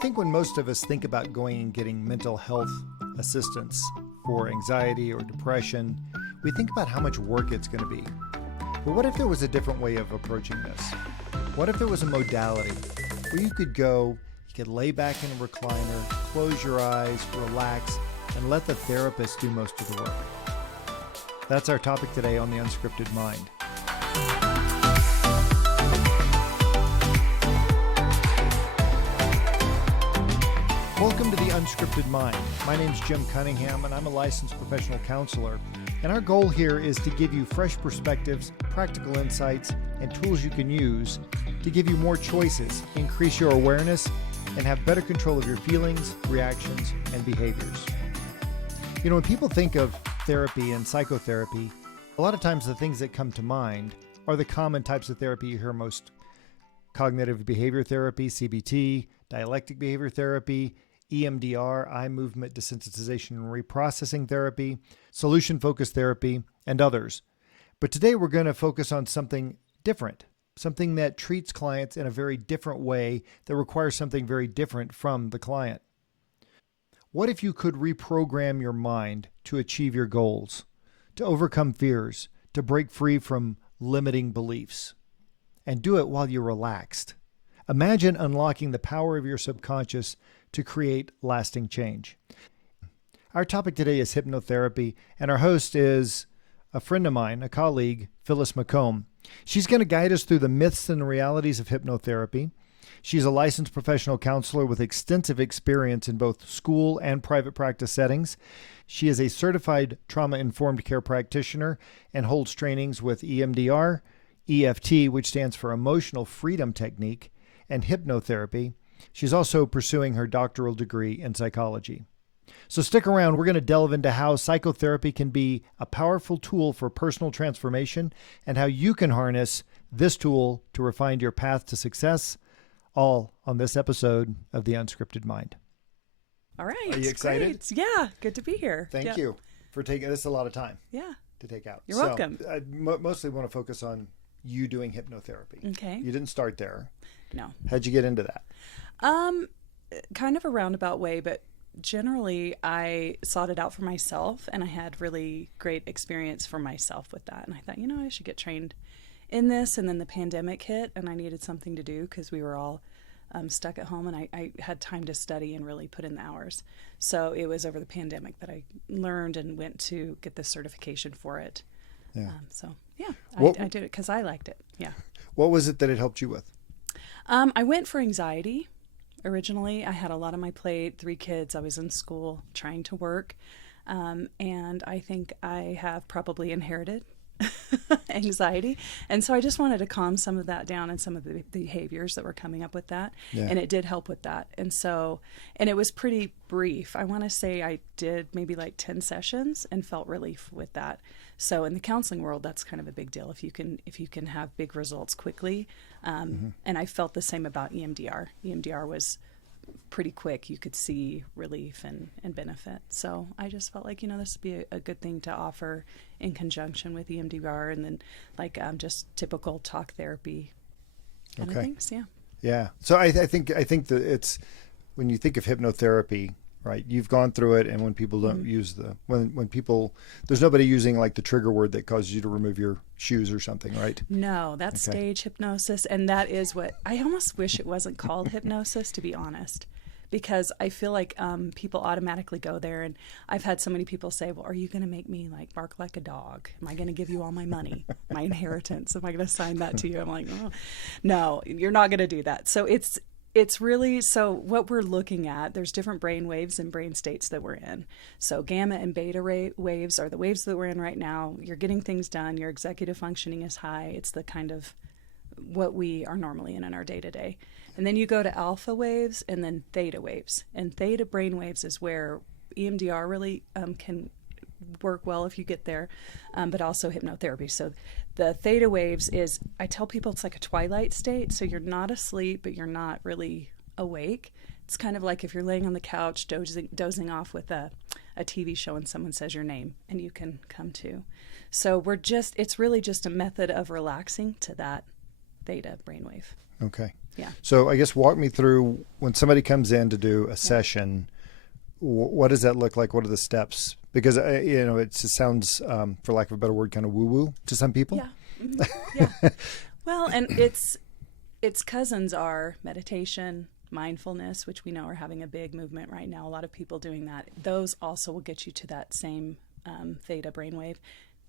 think when most of us think about going and getting mental health assistance for anxiety or depression, we think about how much work it's going to be. But what if there was a different way of approaching this? What if there was a modality where you could go, you could lay back in a recliner, close your eyes, relax, and let the therapist do most of the work? That's our topic today on The Unscripted Mind. Welcome to The Unscripted Mind. My name's Jim Cunningham, and I'm a licensed professional counselor. And our goal here is to give you fresh perspectives, practical insights, and tools you can use to give you more choices, increase your awareness, and have better control of your feelings, reactions, and behaviors. You know, when people think of therapy and psychotherapy, a lot of times the things that come to mind are the common types of therapy you hear most: cognitive behavior therapy, CBT, dialectic behavior therapy, EMDR, eye movement desensitization and reprocessing therapy, solution-focused therapy, and others. But today we're going to focus on something different, something that treats clients in a very different way, that requires something very different from the client. What if you could reprogram your mind to achieve your goals, to overcome fears, to break free from limiting beliefs, and do it while you're relaxed? Imagine unlocking the power of your subconscious to create lasting change. Our topic today is hypnotherapy, and our host is a friend of mine, a colleague, Phyllis McComb. She's going to guide us through the myths and realities of hypnotherapy. She's a licensed professional counselor with extensive experience in both school and private practice settings. She is a certified trauma-informed care practitioner and holds trainings with EMDR, EFT, which stands for Emotional Freedom Technique, and hypnotherapy. She's also pursuing her doctoral degree in psychology. So stick around. We're going to delve into how psychotherapy can be a powerful tool for personal transformation and how you can harness this tool to refine your path to success, all on this episode of The Unscripted Mind. All right. Are you excited? Great. Yeah, good to be here. Thank you for taking this. A lot of time to take out. You're welcome. I mostly want to focus on you doing hypnotherapy. Okay. You didn't start there. No. How'd you get into that? Kind of a roundabout way, but generally I sought it out for myself, and I had really great experience for myself with that. And I thought, I should get trained in this. And then the pandemic hit, and I needed something to do because we were all stuck at home, and I had time to study and really put in the hours. So it was over the pandemic that I learned and went to get the certification for it. Yeah. I did it because I liked it. Yeah. What was it that it helped you with? I went for anxiety. Originally, I had a lot on my plate, 3 kids. I was in school trying to work. And I think I have probably inherited anxiety. And so I just wanted to calm some of that down and some of the behaviors that were coming up with that. Yeah. And it did help with that. And it was pretty brief. I want to say I did maybe like 10 sessions and felt relief with that. So in the counseling world, that's kind of a big deal if you can have big results quickly. And I felt the same about EMDR. EMDR was pretty quick. You could see relief and benefit. So I just felt like, this would be a good thing to offer in conjunction with EMDR, and then just typical talk therapy kind of things. Yeah. Yeah. So I think that it's, when you think of hypnotherapy, right, you've gone through it, and when people don't use when people, there's nobody using like the trigger word that causes you to remove your shoes or something, right? No, that's stage hypnosis. And that is what, I almost wish it wasn't called hypnosis, to be honest, because I feel like people automatically go there. And I've had so many people say, well, are you going to make me like bark like a dog? Am I going to give you all my money, my inheritance? Am I going to sign that to you? I'm like, oh, no, you're not going to do that. So it's really, so what we're looking at, there's different brain waves and brain states that we're in. So gamma and beta waves are the waves that we're in right now. You're getting things done. Your executive functioning is high. It's the kind of what we are normally in our day-to-day. And then you go to alpha waves and then theta waves. And theta brain waves is where EMDR really can work well if you get there, but also hypnotherapy. So the theta waves is, I tell people it's like a twilight state. So you're not asleep, but you're not really awake. It's kind of like if you're laying on the couch dozing off with a TV show and someone says your name and you can come to. So it's really just a method of relaxing to that theta brainwave. Okay. Yeah. So I guess walk me through when somebody comes in to do a session, what does that look like? What are the steps? Because, it just sounds, for lack of a better word, kind of woo-woo to some people. Yeah. Yeah. Well, and its cousins are meditation, mindfulness, which we know are having a big movement right now. A lot of people doing that. Those also will get you to that same theta brainwave.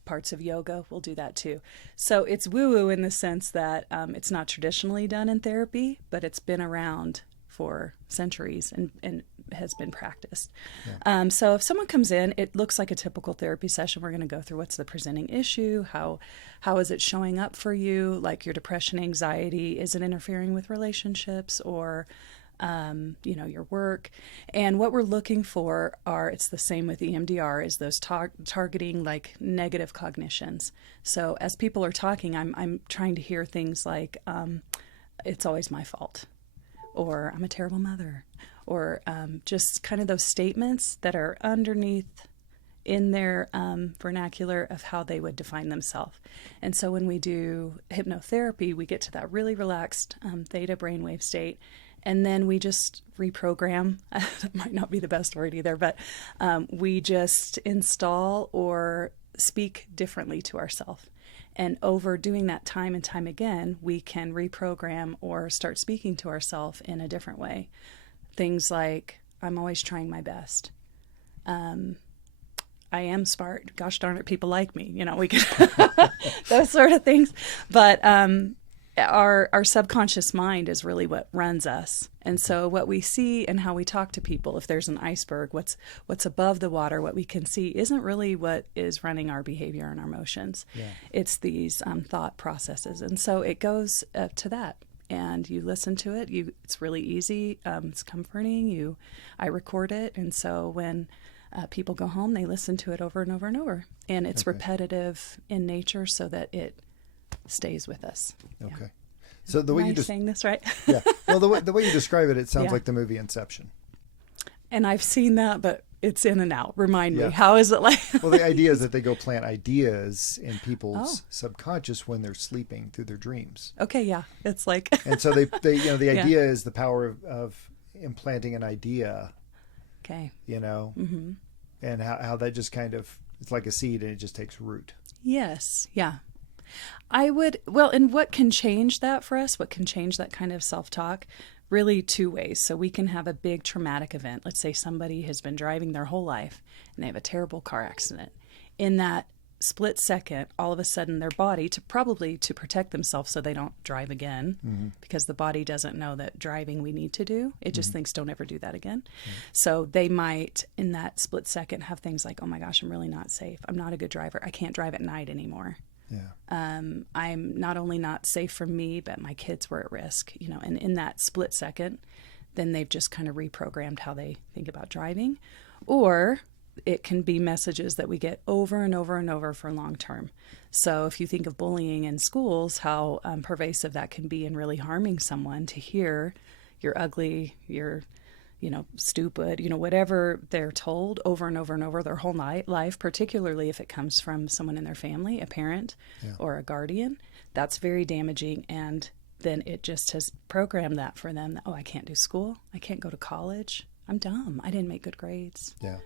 Parts of yoga will do that too. So it's woo-woo in the sense that it's not traditionally done in therapy, but it's been around for centuries and has been practiced. Yeah. So if someone comes in, it looks like a typical therapy session. We're going to go through what's the presenting issue, how is it showing up for you, like your depression, anxiety, is it interfering with relationships or your work. And what we're looking for it's the same with EMDR, is those targeting like negative cognitions. So as people are talking, I'm trying to hear things like, it's always my fault, or I'm a terrible mother, or just kind of those statements that are underneath in their vernacular of how they would define themselves. And so when we do hypnotherapy, we get to that really relaxed theta brainwave state. And then we just reprogram. That might not be the best word either, but we just install or speak differently to ourselves. And over doing that time and time again, we can reprogram or start speaking to ourselves in a different way. Things like, I'm always trying my best. I am smart. Gosh darn it, people like me. We can those sort of things. But our subconscious mind is really what runs us. And so what we see and how we talk to people, if there's an iceberg, what's above the water, what we can see isn't really what is running our behavior and our emotions. Yeah. It's these thought processes. And so it goes to that. And you listen to it. It's really easy. It's comforting. I record it. And so when people go home, they listen to it over and over and over. And it's repetitive in nature so that it stays with us. Okay. Yeah. So the way you saying this right? Yeah. Well, the way you describe it, it sounds like the movie Inception. And I've seen that, but it's in and out. Remind me, how is it like? Well, the idea is that they go plant ideas in people's subconscious when they're sleeping through their dreams. Okay, yeah. It's like and so they the idea is the power of implanting an idea. Okay. Mm-hmm. And how that just kind of, it's like a seed and it just takes root. Yes. Yeah. And what can change that for us? What can change that kind of self-talk? Really two ways. So we can have a big traumatic event. Let's say somebody has been driving their whole life and they have a terrible car accident. In that split second, all of a sudden their body, to protect themselves so they don't drive again, because the body doesn't know that driving we need to do. It just thinks don't ever do that again. So they might, in that split second, have things like, oh my gosh, I'm really not safe. I'm not a good driver. I can't drive at night anymore. Yeah. I'm not only not safe for me, but my kids were at risk, and in that split second, then they've just kind of reprogrammed how they think about driving. Or it can be messages that we get over and over and over for long term. So if you think of bullying in schools, how pervasive that can be in really harming someone, to hear you're ugly, you're stupid, whatever they're told over and over and over their whole life, particularly if it comes from someone in their family, a parent or a guardian, that's very damaging. And then it just has programmed that for them. Oh, I can't do school. I can't go to college. I'm dumb. I didn't make good grades. Yeah.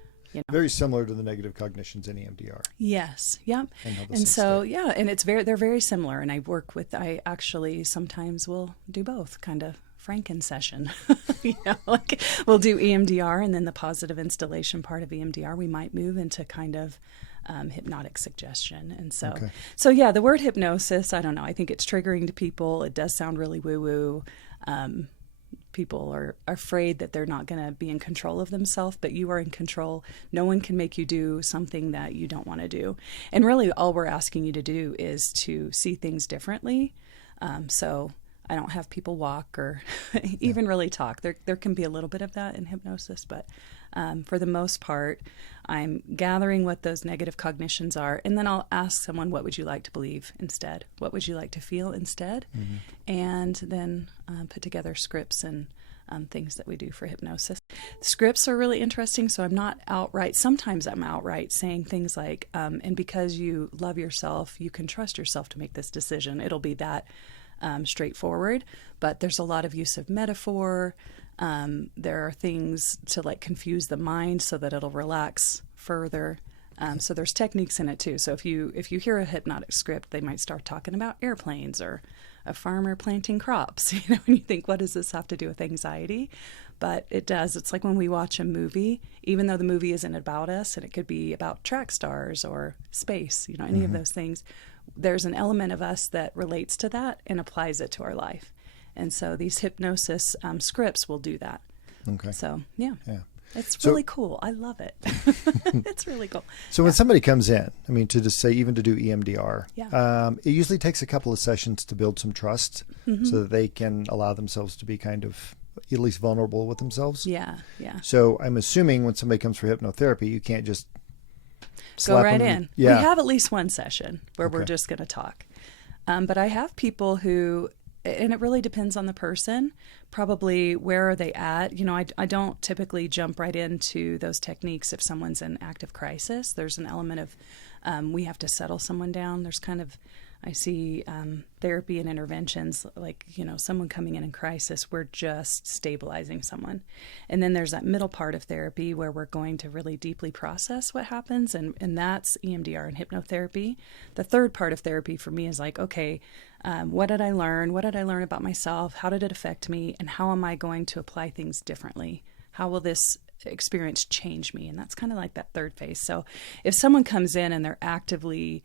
Very similar to the negative cognitions in EMDR. Yes. Yep. And so, and they're very similar. And I actually sometimes will do both, kind of Franken session. Like we'll do EMDR, and then the positive installation part of EMDR, we might move into kind of hypnotic suggestion. And so, the word hypnosis, I don't know. I think it's triggering to people. It does sound really woo-woo. People are afraid that they're not going to be in control of themselves, but you are in control. No one can make you do something that you don't want to do. And really all we're asking you to do is to see things differently. So I don't have people walk or even really talk. There can be a little bit of that in hypnosis, but for the most part, I'm gathering what those negative cognitions are, and then I'll ask someone, what would you like to believe instead? What would you like to feel instead? Mm-hmm. And then put together scripts and things that we do for hypnosis. Scripts are really interesting, so sometimes I'm outright saying things like, and because you love yourself, you can trust yourself to make this decision. It'll be that straightforward. but there's a lot of use of metaphor. There are things to like confuse the mind so that it'll relax further. So there's techniques in it too. So if you hear a hypnotic script, they might start talking about airplanes or a farmer planting crops, you know, and you think, what does this have to do with anxiety? But it does. It's like when we watch a movie, even though the movie isn't about us, and it could be about track stars or space, you know, any of those things, there's an element of us that relates to that and applies it to our life. And so these hypnosis scripts will do that. Okay. So, yeah. It's So- really cool. I love it. It's really cool. So when somebody comes in, I mean, to just say, even to do EMDR, Yeah. it usually takes a couple of sessions to build some trust so that they can allow themselves to be kind of at least vulnerable with themselves. Yeah. So I'm assuming when somebody comes for hypnotherapy, you can't just Go slap right them in. Yeah. We have at least one session where we're Okay. just going to talk. But I have people who, and it really depends on the person, probably where are they at. You know, I don't typically jump right into those techniques if someone's in active crisis. There's an element of we have to settle someone down. There's kind of, I see therapy and interventions like, you know, someone coming in crisis, we're just stabilizing someone. And then there's that middle part of therapy where we're going to really deeply process what happens. And that's EMDR and hypnotherapy. The third part of therapy for me is like, okay, what did I learn? What did I learn about myself? How did it affect me? And how am I going to apply things differently? How will this experience change me? And that's kind of like that third phase. So if someone comes in and they're actively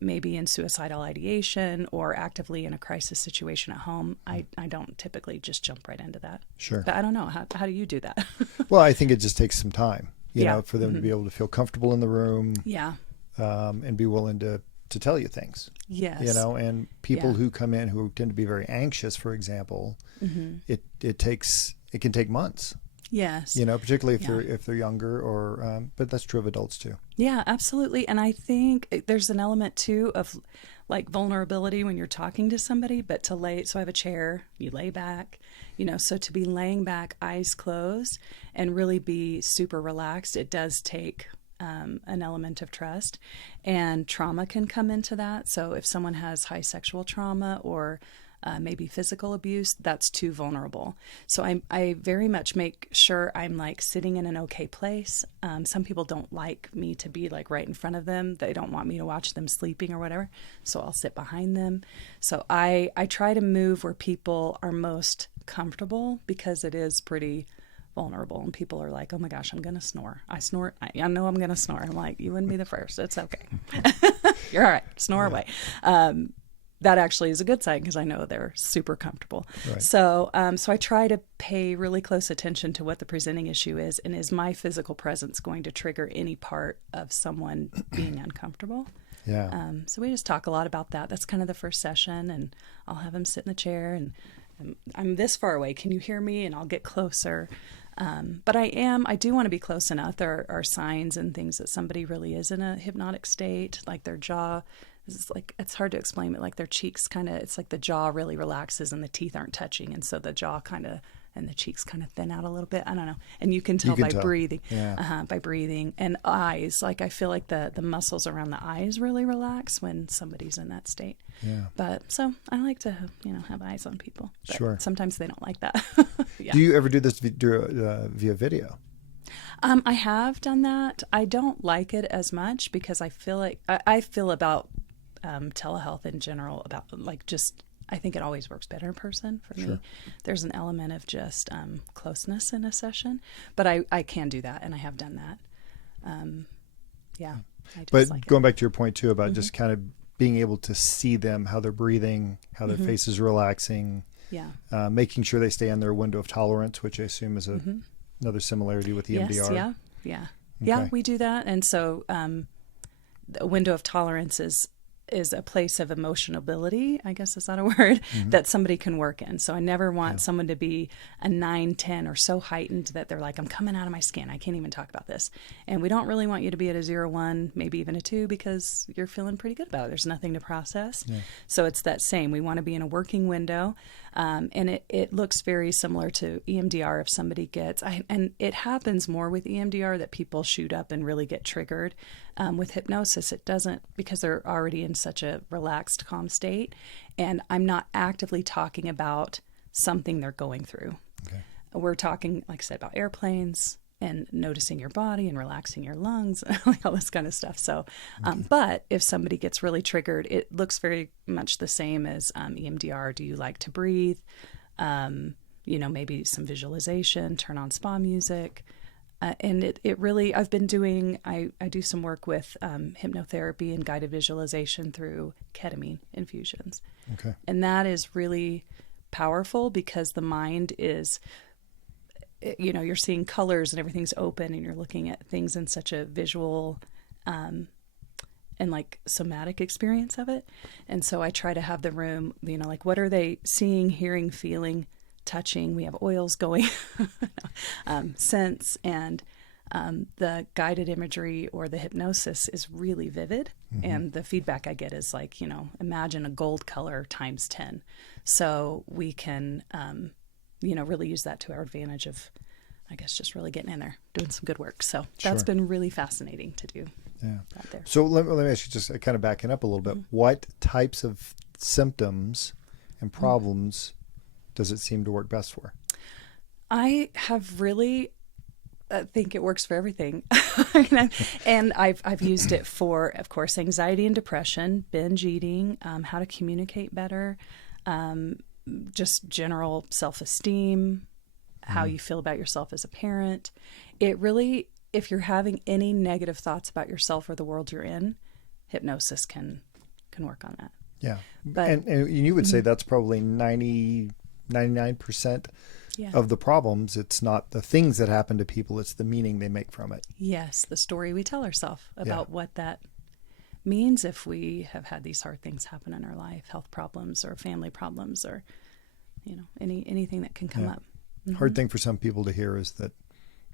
maybe in suicidal ideation or actively in a crisis situation at home, I don't typically just jump right into that. Sure. But I don't know. How do you do that? Well, I think it just takes some time, you Yeah. know, for them to be able to feel comfortable in the room Yeah. and be willing to tell you things. Yes. You know, and people Yeah. who come in who tend to be very anxious, for example, it can take months, Yes. you know, particularly if Yeah. they're younger or, but that's true of adults too. Yeah, absolutely. And I think there's an element too of like vulnerability when you're talking to somebody, but so I have a chair, you lay back, you know, so to be laying back, eyes closed and really be super relaxed, it does take an element of trust, and trauma can come into that. So if someone has high sexual trauma or maybe physical abuse, that's too vulnerable. So I very much make sure I'm like sitting in an okay place. Some people don't like me to be like right in front of them. They don't want me to watch them sleeping or whatever. So I'll sit behind them. So I try to move where people are most comfortable because it is pretty vulnerable, and people are like, oh my gosh, I'm gonna snore. I snore. I know I'm gonna snore. I'm like, you wouldn't be the first. It's okay. You're all right. Snore away. That actually is a good sign because I know they're super comfortable. Right. So I try to pay really close attention to what the presenting issue is, and is my physical presence going to trigger any part of someone being uncomfortable? Yeah. So we just talk a lot about that. That's kind of the first session, and I'll have them sit in the chair, and I'm this far away. Can you hear me? And I'll get closer. But I do want to be close enough. There are signs and things that somebody really is in a hypnotic state, like their jaw. It's hard to explain, but like their cheeks it's like the jaw really relaxes and the teeth aren't touching. And so the jaw and the cheeks kind of thin out a little bit. I don't know. And you can tell by breathing. Yeah. By breathing. And eyes, like I feel like the muscles around the eyes really relax when somebody's in that state. Yeah. But so I like to, have eyes on people. But Sure. Sometimes they don't like that. Yeah. Do you ever do this via video? I have done that. I don't like it as much because I feel like I feel about telehealth in general about like just I think it always works better in person for me. There's an element of just closeness in a session, but I can do that, and I have done that. Yeah. I just But like going back to your point too about just kind of being able to see them, how they're breathing, how their face is relaxing, making sure they stay on their window of tolerance, which I assume is another similarity with EMDR. Yes, yeah, we do that. And so the window of tolerance is a place of emotionability, I guess is that a word, that somebody can work in. So I never want someone to be a 9, 10 or so heightened that they're like, I'm coming out of my skin. I can't even talk about this. And we don't really want you to be at a 0, 1, maybe even a 2 because you're feeling pretty good about it. There's nothing to process. Yeah. So it's that same. We want to be in a working window. And it looks very similar to EMDR if somebody gets, and it happens more with EMDR that people shoot up and really get triggered. With hypnosis, it doesn't, because they're already in such a relaxed, calm state. And I'm not actively talking about something they're going through. Okay. We're talking, like I said, about airplanes and noticing your body and relaxing your lungs and like all this kind of stuff. So, but if somebody gets really triggered, it looks very much the same as EMDR. Do you like to breathe? Maybe some visualization, turn on spa music. And it really, I've been doing, I do some work with hypnotherapy and guided visualization through ketamine infusions. Okay. And that is really powerful because the mind is, you're seeing colors and everything's open and you're looking at things in such a visual and like somatic experience of it. And so I try to have the room, like what are they seeing, hearing, feeling, touching? We have oils going, scents, and the guided imagery or the hypnosis is really vivid. Mm-hmm. And the feedback I get is like, imagine a gold color times 10. So we can, really use that to our advantage of, I guess, just really getting in there, doing some good work. So that's been really fascinating to do. Yeah. Out there. So let me ask you, just kind of backing up a little bit, what types of symptoms and problems does it seem to work best for? I have really think it works for everything. And I've used it for, of course, anxiety and depression, binge eating, how to communicate better, just general self-esteem, how you feel about yourself as a parent. It really, if you're having any negative thoughts about yourself or the world you're in, hypnosis can work on that. Yeah. But, and you would say that's probably 99% of the problems. It's not the things that happen to people, it's the meaning they make from it. Yes, the story we tell ourselves about what that means if we have had these hard things happen in our life, health problems or family problems or, anything that can come up. Mm-hmm. Hard thing for some people to hear is that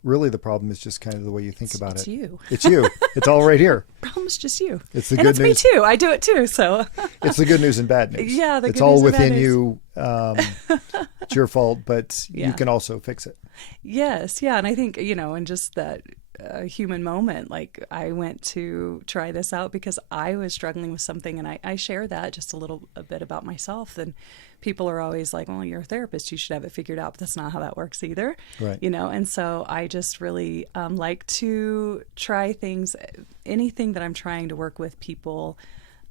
really the problem is just kind of the way you think about it. It's you. It's you. It's all right here. Problem's just you. It's the good news. And it's me too. I do it too. So it's the good news and bad news. Yeah, it's all within you. It's your fault, but you can also fix it. Yes. Yeah. And I think, in just that human moment, like I went to try this out because I was struggling with something, and I share that just a bit about myself. And people are always like, well, you're a therapist, you should have it figured out, but that's not how that works either. Right. And so I just really like to try things, anything that I'm trying to work with people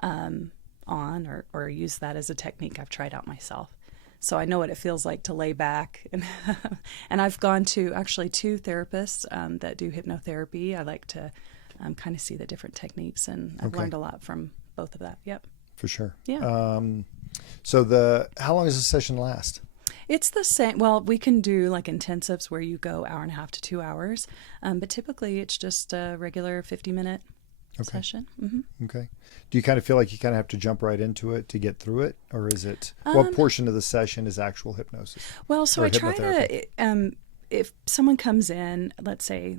on or use that as a technique I've tried out myself. So I know what it feels like to lay back. And I've gone to actually 2 therapists that do hypnotherapy. I like to kind of see the different techniques, and I've learned a lot from both of that. Yep. For sure. Yeah. So how long does a session last? It's the same. Well, we can do like intensives where you go 1.5 to 2 hours. But typically it's just a regular 50-minute session. Mm-hmm. Okay. Do you kind of feel like you kind of have to jump right into it to get through it? Or is it, what portion of the session is actual hypnosis? Well, so I try to, if someone comes in, let's say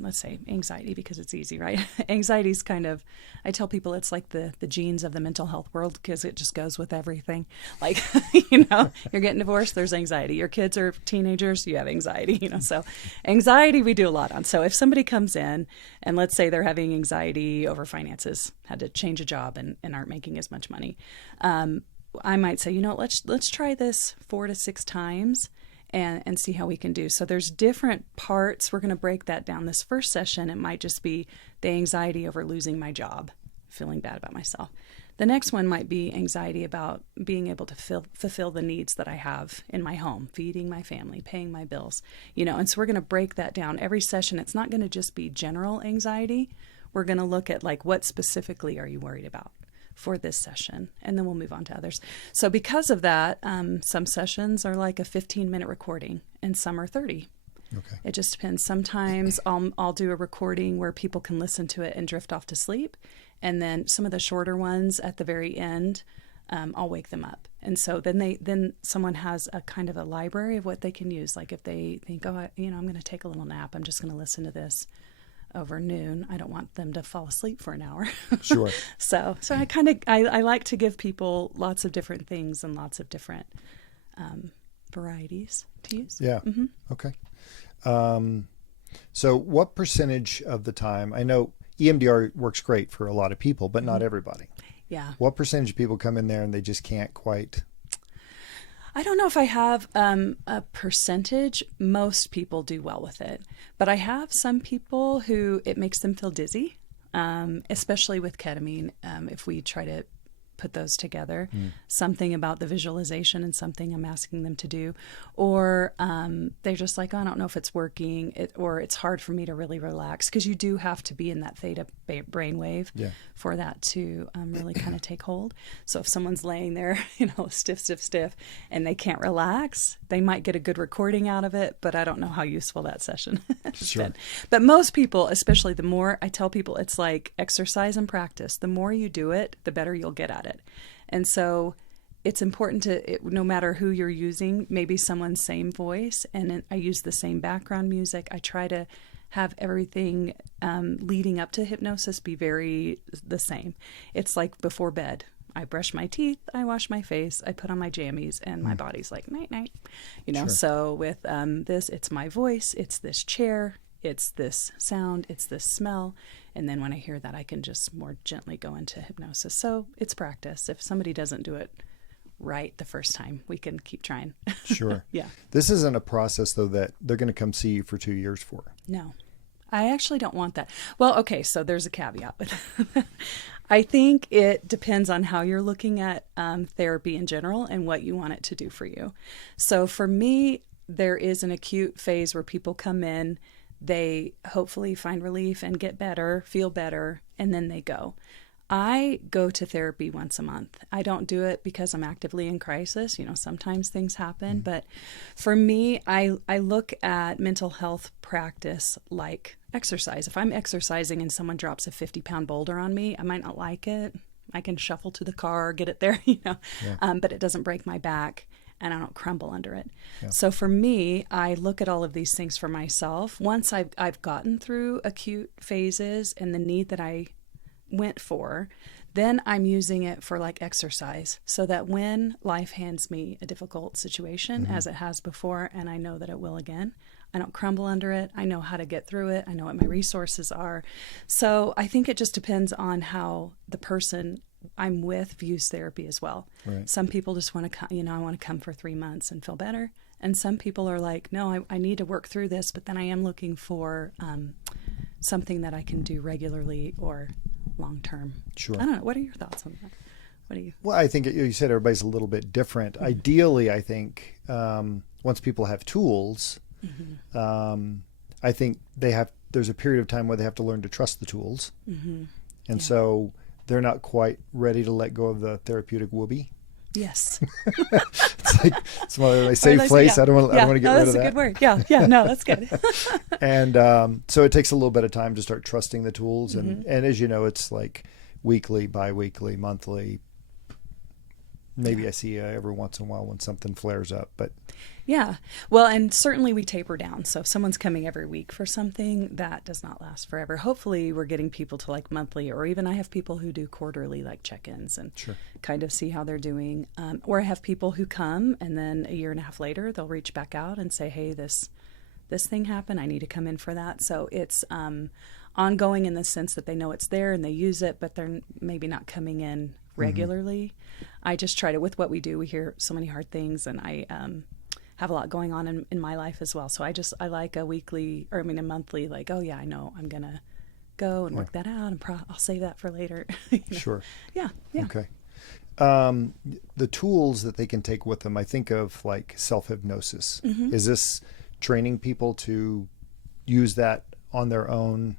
anxiety, because it's easy, right? Anxiety is kind of, I tell people it's like the genes of the mental health world, because it just goes with everything. Like, you're getting divorced, there's anxiety. Your kids are teenagers, you have anxiety, So anxiety we do a lot on. So if somebody comes in and let's say they're having anxiety over finances, had to change a job and aren't making as much money, I might say, let's try this 4 to 6 times. And see how we can do. So there's different parts. We're going to break that down. This first session, it might just be the anxiety over losing my job, feeling bad about myself. The next one might be anxiety about being able to fulfill the needs that I have in my home, feeding my family, paying my bills, and so we're going to break that down. Every session, it's not going to just be general anxiety. We're going to look at like, what specifically are you worried about for this session, and then we'll move on to others. So because of that, some sessions are like a 15-minute recording and some are 30. Okay. It just depends. Sometimes I'll do a recording where people can listen to it and drift off to sleep, and then some of the shorter ones at the very end, I'll wake them up. And so then someone has a kind of a library of what they can use. Like if they think, I'm going to take a little nap, I'm just going to listen to this over noon. I don't want them to fall asleep for an hour. Sure. So I like to give people lots of different things and lots of different varieties to use. Yeah. Mm-hmm. Okay. So what percentage of the time, I know EMDR works great for a lot of people, but not everybody. Yeah. What percentage of people come in there and they just can't quite? I don't know if I have a percentage. Most people do well with it, but I have some people who it makes them feel dizzy, especially with ketamine. If we try to put those together, something about the visualization and something I'm asking them to do, or they're just like, oh, I don't know if it's working, or it's hard for me to really relax, because you do have to be in that theta brainwave for that to really kind of take hold. So if someone's laying there, stiff, and they can't relax, they might get a good recording out of it, but I don't know how useful that session has been. But most people, especially the more I tell people, it's like exercise and practice. The more you do it, the better you'll get at it. And so it's important to, no matter who you're using, maybe someone's same voice, and I use the same background music. I try to have everything leading up to hypnosis be very the same. It's like before bed. I brush my teeth, I wash my face, I put on my jammies, and my body's like, night, night. So with this, it's my voice, it's this chair, it's this sound, it's this smell. And then when I hear that, I can just more gently go into hypnosis. So it's practice. If somebody doesn't do it right the first time, we can keep trying. Sure. Yeah. This isn't a process, though, that they're going to come see you for 2 years for. No, I actually don't want that. Well, okay, so there's a caveat with I think it depends on how you're looking at therapy in general and what you want it to do for you. So for me, there is an acute phase where people come in, they hopefully find relief and get better, feel better, and then they go. I go to therapy once a month. I don't do it because I'm actively in crisis. Sometimes things happen, but for me, I look at mental health practice like exercise. If I'm exercising and someone drops a 50-pound boulder on me, I might not like it. I can shuffle to the car, get it there, but it doesn't break my back, and I don't crumble under it. Yeah. So for me, I look at all of these things for myself. Once I've gotten through acute phases and the need that I went for, then I'm using it for like exercise, so that when life hands me a difficult situation, as it has before, and I know that it will again, I don't crumble under it. I know how to get through it. I know what my resources are. So I think it just depends on how the person I'm with views therapy as well. Right. Some people just want to come, I want to come for 3 months and feel better. And some people are like, no, I need to work through this, but then I am looking for something that I can do regularly or long term. Sure. I don't know. What are your thoughts on that? What do you? Well, I think you said everybody's a little bit different. Ideally, I think once people have tools, I think there's a period of time where they have to learn to trust the tools. And so they're not quite ready to let go of the therapeutic whoopee. Yes. It's like it's a safe place. I don't want to get rid of that. That's a good word. Yeah. No, that's good. And so it takes a little bit of time to start trusting the tools. And as you know, it's like weekly, bi-weekly, monthly. Maybe I see every once in a while when something flares up, but yeah. Well, and certainly we taper down. So if someone's coming every week for something, that does not last forever. Hopefully we're getting people to like monthly, or even I have people who do quarterly like check-ins and kind of see how they're doing. Or I have people who come and then a year and a half later, they'll reach back out and say, hey, this thing happened. I need to come in for that. So it's ongoing in the sense that they know it's there and they use it, but they're maybe not coming in regularly. I just try to, with what we do, we hear so many hard things, and I have a lot going on in my life as well. So I like a monthly, like, oh yeah, I know I'm going to go and work that out, and I'll save that for later. Sure. Yeah. Okay. The tools that they can take with them, I think of like self-hypnosis. Is this training people to use that on their own?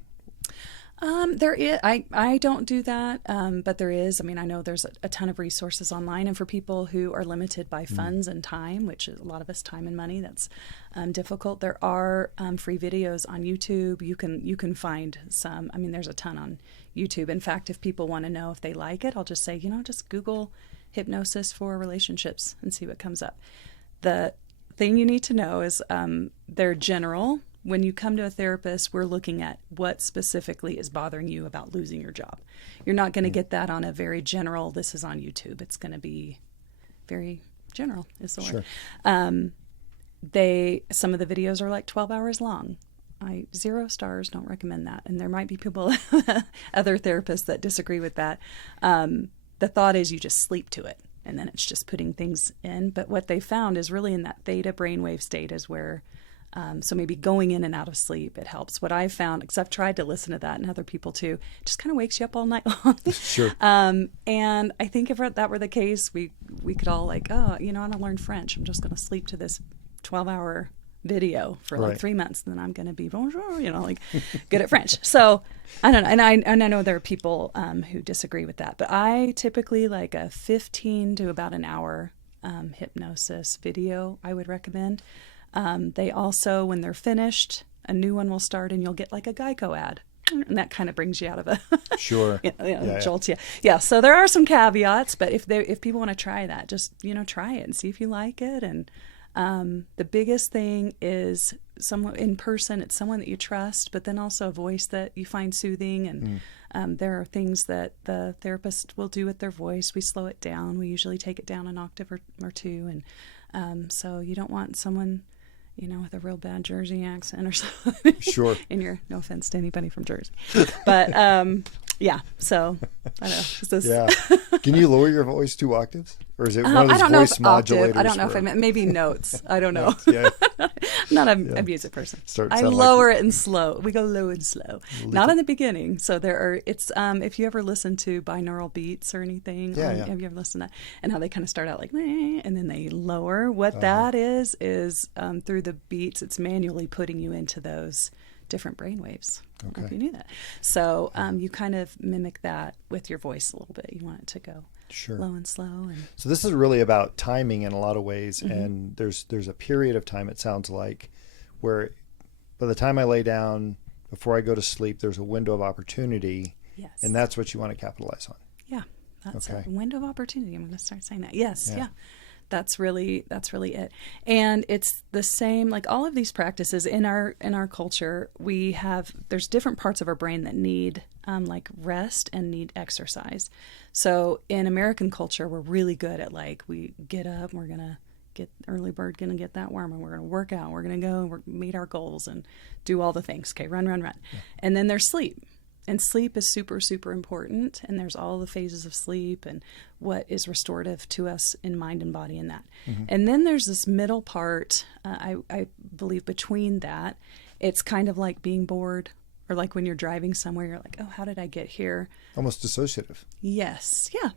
There is. I don't do that, but there is. I mean, I know there's a ton of resources online, and for people who are limited by funds and time, which is a lot of us time and money, that's difficult. There are free videos on YouTube. You can find some. I mean, there's a ton on YouTube. In fact, if people want to know if they like it, I'll just say, just Google hypnosis for relationships and see what comes up. The thing you need to know is they're general. When you come to a therapist, we're looking at what specifically is bothering you about losing your job. You're not going to get that on a very general, this is on YouTube. It's going to be very general, is the word. Some of the videos are like 12 hours long. 0 stars, don't recommend that. And there might be people, other therapists that disagree with that. the thought is you just sleep to it, and then it's just putting things in. But what they found is really in that theta brainwave state is where, so maybe going in and out of sleep, it helps. What I've found, because I've tried to listen to that and other people too, it just kind of wakes you up all night long. Sure. And I think if that were the case, we could all like, oh, I want to learn French. I'm just going to sleep to this 12-hour video for like 3 months, and then I'm going to be bonjour, like good at French. So I don't know. And I know there are people who disagree with that, but I typically like a 15 to about an hour hypnosis video I would recommend. They also, when they're finished, a new one will start and you'll get like a Geico ad. And that kind of brings you out of a sure jolts you. Yeah. So there are some caveats, but if people want to try that, just try it and see if you like it. And the biggest thing is someone in person. It's someone that you trust, but then also a voice that you find soothing. And there are things that the therapist will do with their voice. We slow it down. We usually take it down an octave or two. And so you don't want someone, with a real bad Jersey accent or something. Sure. No offense to anybody from Jersey. But yeah, so I don't know. Yeah. Can you lower your voice 2 octaves? Or is it one of those I don't know voice if modulators? octave. I don't know if I meant maybe notes. I don't know. Yeah. I'm not a music person. I sound lower like it and slow. We go low and slow. Not in the beginning. So it's if you ever listen to binaural beats or anything, have you ever listened to that? And how they kind of start out like, meh, and then they lower. What that is through the beats, it's manually putting you into those different brain waves. Okay. If you knew that. So you kind of mimic that with your voice a little bit. You want it to go low and slow. So this is really about timing in a lot of ways. And there's a period of time, it sounds like, where by the time I lay down, before I go to sleep, there's a window of opportunity. Yes. And that's what you want to capitalize on. Yeah. That's a window of opportunity. I'm going to start saying that. Yes. Yeah. That's really it. And it's the same, like all of these practices in our culture, there's different parts of our brain that need like rest and need exercise. So in American culture, we're really good at like, we get up, we're going to get early bird, going to get that worm, and we're going to work out, we're going to go meet our goals and do all the things. Okay. Run. Yeah. And then there's sleep. And sleep is super, super important. And there's all the phases of sleep and what is restorative to us in mind and body in that. And then there's this middle part, I believe between that, it's kind of like being bored, or like when you're driving somewhere, you're like, oh, how did I get here? Almost dissociative. Yes. Yeah.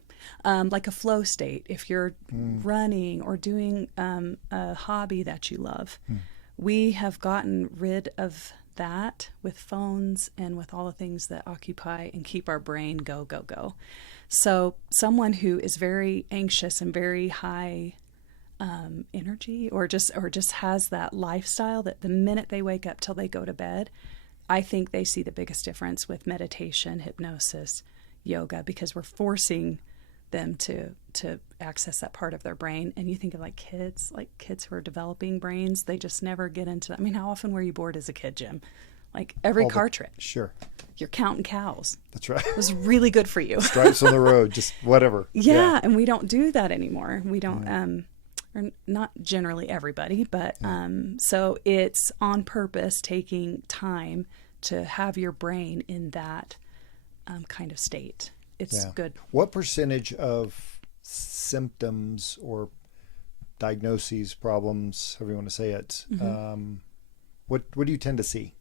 Like a flow state. If you're running or doing a hobby that you love, we have gotten rid of that with phones and with all the things that occupy and keep our brain go. So someone who is very anxious and very high energy or just has that lifestyle that the minute they wake up till they go to bed, I think they see the biggest difference with meditation, hypnosis, yoga, because we're forcing them to access that part of their brain. And you think of like kids who are developing brains, they just never get into that. I mean, how often were you bored as a kid, Jim? Like every car trip. Sure. You're counting cows. That's right. It was really good for you. Stripes on the road, just whatever. Yeah, and we don't do that anymore. We don't, or not generally everybody, but so it's on purpose taking time to have your brain in that kind of state. It's good. What percentage of symptoms or diagnoses, problems, however you want to say it, what do you tend to see?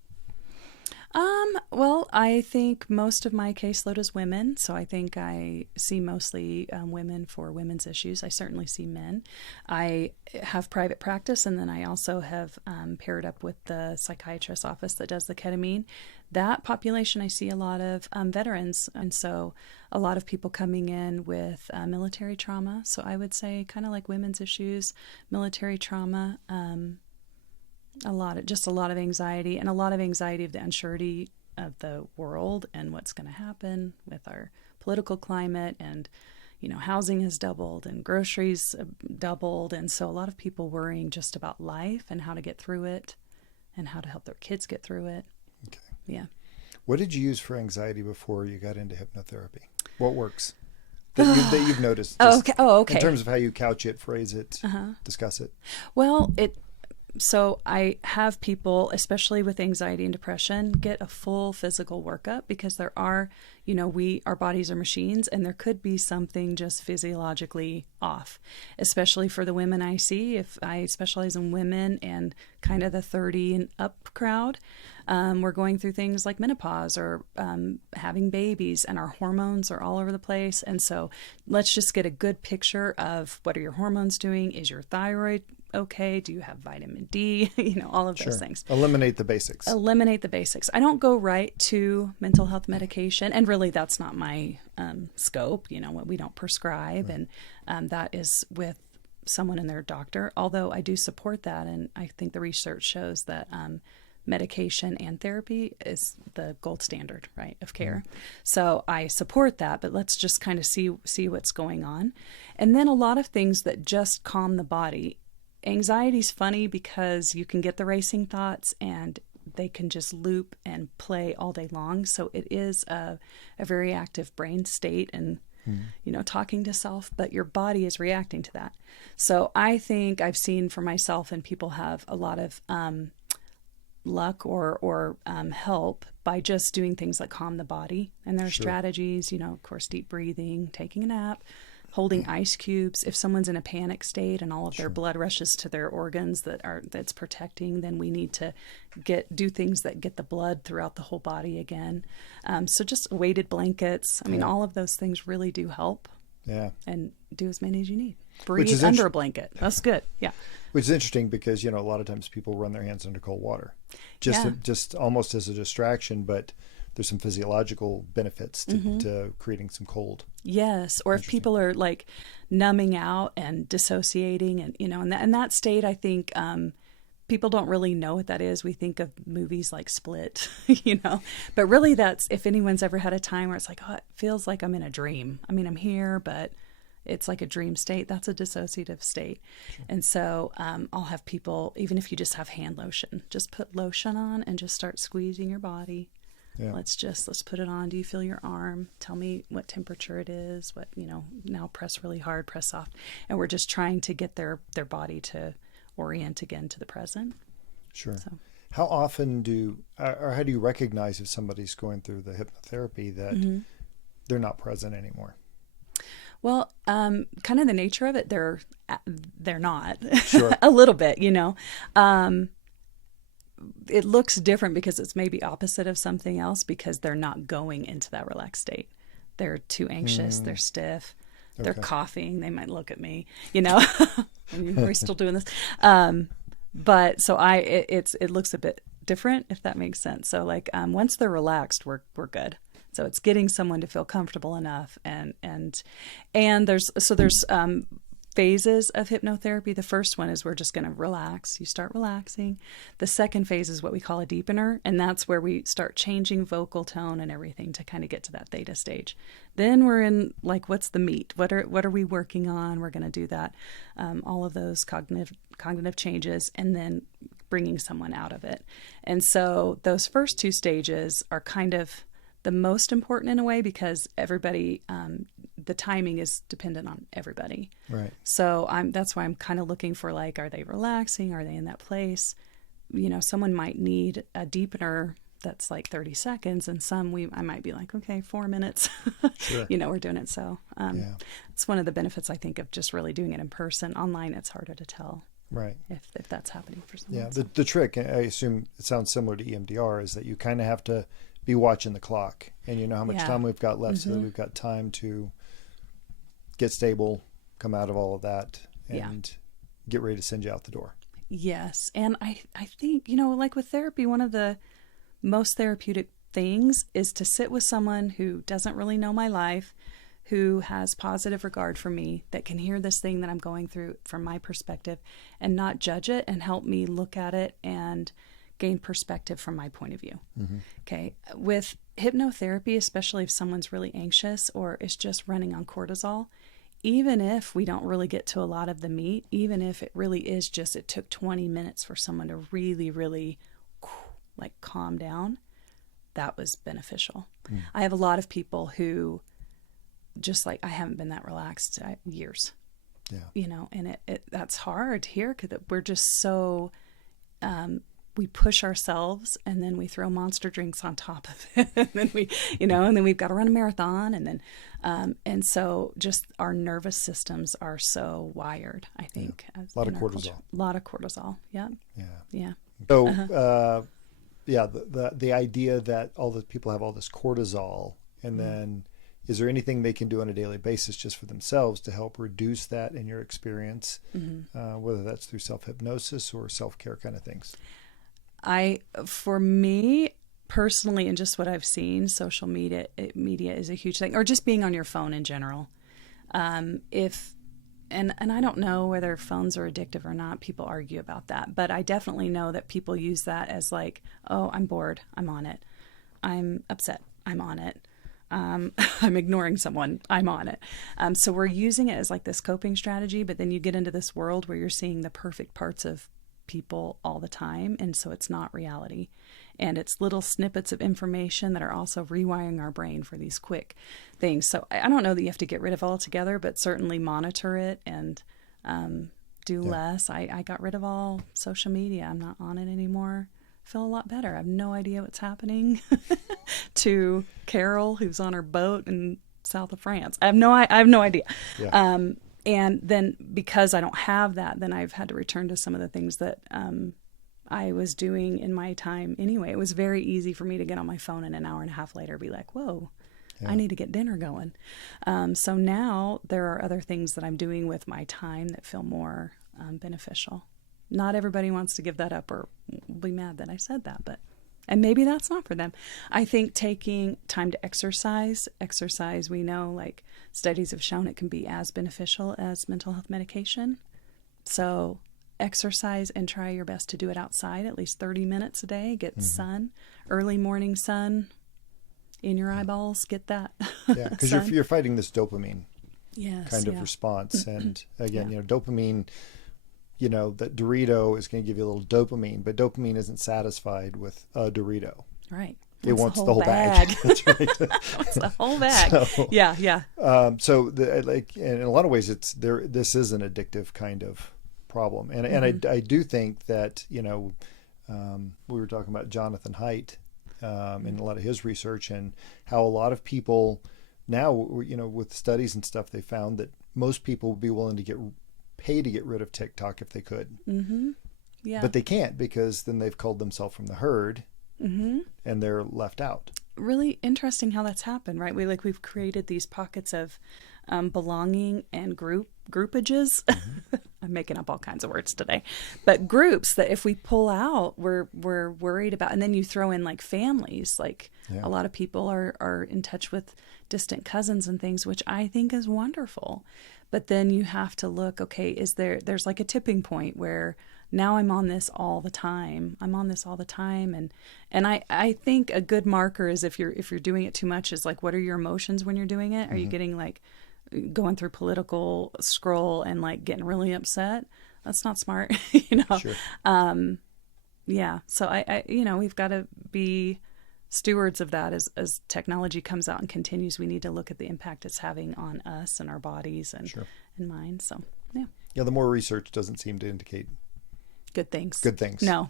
Well, I think most of my caseload is women, so I think I see mostly women for women's issues. I certainly see men. I have private practice, and then I also have paired up with the psychiatrist's office that does the ketamine. That population, I see a lot of veterans, and so a lot of people coming in with military trauma. So I would say kind of like women's issues, military trauma, a lot of anxiety, and a lot of anxiety of the unsurety of the world and what's going to happen with our political climate. And, housing has doubled and groceries doubled. And so a lot of people worrying just about life and how to get through it and how to help their kids get through it. Okay. Yeah. What did you use for anxiety before you got into hypnotherapy? What works that you've noticed? Okay. In terms of how you couch it, phrase it, discuss it. Well, So I have people, especially with anxiety and depression, get a full physical workup because there are, our bodies are machines and there could be something just physiologically off, especially for the women I see. If I specialize in women and kind of the 30 and up crowd, we're going through things like menopause or having babies, and our hormones are all over the place. And so let's just get a good picture of what are your hormones doing? Is your thyroid okay? Do you have vitamin D? All of those things. Eliminate the basics. Eliminate the basics. I don't go right to mental health medication, and really that's not my scope. What we don't prescribe, Right. and that is with someone and their doctor. Although I do support that, and I think the research shows that medication and therapy is the gold standard, right, of care. So I support that, but let's just kind of see what's going on. And then a lot of things that just calm the body. Anxiety's funny because you can get the racing thoughts and they can just loop and play all day long. So it is a very active brain state and, talking to self, but your body is reacting to that. So I think I've seen for myself, and people have a lot of luck or help by just doing things like calm the body. And there are strategies, of course, deep breathing, taking a nap, holding ice cubes. If someone's in a panic state and all of their blood rushes to their organs that's protecting, then we need to do things that get the blood throughout the whole body again. So just weighted blankets. I mean, all of those things really do help. Yeah. And do as many as you need. Breathe under a blanket. That's good. Yeah. Which is interesting because, a lot of times people run their hands under cold water just almost as a distraction, but there's some physiological benefits to creating some cold. Yes. Or if people are like numbing out and dissociating and, in that state, I think people don't really know what that is. We think of movies like Split, but really that's, if anyone's ever had a time where it's like, oh, it feels like I'm in a dream. I mean, I'm here, but it's like a dream state. That's a dissociative state. And so I'll have people, even if you just have hand lotion, just put lotion on and just start squeezing your body. Yeah. Let's put it on. Do you feel your arm? Tell me what temperature it is. What, now press really hard, press soft. And we're just trying to get their body to orient again to the present. Sure. So. How often how do you recognize if somebody's going through the hypnotherapy that they're not present anymore? Well, kind of the nature of it, they're not. Sure. A little bit, it looks different because it's maybe opposite of something else because they're not going into that relaxed state. They're too anxious. They're stiff. They're coughing. They might look at me, we're still doing this. But so it looks a bit different, if that makes sense. So like, once they're relaxed, we're good. So it's getting someone to feel comfortable enough, and there's phases of hypnotherapy. The first one is we're just going to relax. You start relaxing. The second phase is what we call a deepener, and that's where we start changing vocal tone and everything to kind of get to that theta stage. Then we're in like, what's the meat? What are we working on? We're going to do that, all of those cognitive changes, and then bringing someone out of it. And so those first two stages are kind of the most important in a way because everybody, the timing is dependent on everybody. Right. So that's why I'm kind of looking for like, are they relaxing? Are they in that place? Someone might need a deepener that's like 30 seconds and I might be like, okay, 4 minutes, Sure. We're doing it. So it's one of the benefits I think of just really doing it in person. Online, it's harder to tell. Right. If that's happening for someone. Yeah. The trick, I assume it sounds similar to EMDR, is that you kind of have to be watching the clock and how much time we've got left so that we've got time to get stable, come out of all of that, and get ready to send you out the door. Yes. And I think, like with therapy, one of the most therapeutic things is to sit with someone who doesn't really know my life, who has positive regard for me, that can hear this thing that I'm going through from my perspective and not judge it and help me look at it and gain perspective from my point of view. Okay. With hypnotherapy, especially if someone's really anxious or is just running on cortisol, even if we don't really get to a lot of the meat, even if it really is just, it took 20 minutes for someone to really, really like calm down, that was beneficial. I have a lot of people who just like, I haven't been that relaxed years, and that's hard to hear because we're just so we push ourselves, and then we throw monster drinks on top of it. And then and then we've got to run a marathon. And then, and so just our nervous systems are so wired, I think. A lot of cortisol. A lot of cortisol. Yeah. Yeah. Yeah. So, the idea that all the people have all this cortisol, and then is there anything they can do on a daily basis just for themselves to help reduce that in your experience, whether that's through self-hypnosis or self-care kind of things? For me personally, and just what I've seen, social media is a huge thing, or just being on your phone in general. And I don't know whether phones are addictive or not. People argue about that, but I definitely know that people use that as like, oh, I'm bored, I'm on it. I'm upset, I'm on it. I'm ignoring someone, I'm on it. So we're using it as like this coping strategy, but then you get into this world where you're seeing the perfect parts of people all the time, and so it's not reality, and it's little snippets of information that are also rewiring our brain for these quick things. So I don't know that you have to get rid of it altogether, but certainly monitor it and do less. I got rid of all social media. I'm not on it anymore. I feel a lot better. I have no idea what's happening to Carol, who's on her boat in south of France. I have no idea. Yeah. And then because I don't have that, then I've had to return to some of the things that I was doing in my time anyway. It was very easy for me to get on my phone and an hour and a half later be like, whoa, I need to get dinner going. So now there are other things that I'm doing with my time that feel more beneficial. Not everybody wants to give that up or will be mad that I said that, and maybe that's not for them. I think taking time to exercise, we know, like studies have shown, it can be as beneficial as mental health medication. So exercise and try your best to do it outside, at least 30 minutes a day. Get sun, early morning sun in your eyeballs. Get that. Yeah, because you're fighting this dopamine kind of yeah. response. And again, dopamine, that Dorito is going to give you a little dopamine, but dopamine isn't satisfied with a Dorito. Right. It wants the whole bag. That's right. It's the whole bag. So, yeah. So in a lot of ways, this is an addictive kind of problem. And I do think that, we were talking about Jonathan Haidt and a lot of his research, and how a lot of people now, with studies and stuff, they found that most people would be willing to pay to get rid of TikTok if they could. Mm-hmm. Yeah. But they can't, because then they've culled themselves from the herd, and they're left out. Really interesting how that's happened, right? We've created these pockets of belonging and groupages. Mm-hmm. I'm making up all kinds of words today, but groups that if we pull out, we're worried about. And then you throw in like families, like a lot of people are in touch with distant cousins and things, which I think is wonderful. But then you have to look, okay, there's like a tipping point where now I'm on this all the time. And I think a good marker is if you're doing it too much, is like, what are your emotions when you're doing it? Are you getting like going through political scroll and like getting really upset? That's not smart, Sure. So I we've got to be stewards of that as technology comes out and continues. We need to look at the impact it's having on us and our bodies and minds. So the more research doesn't seem to indicate good things. No.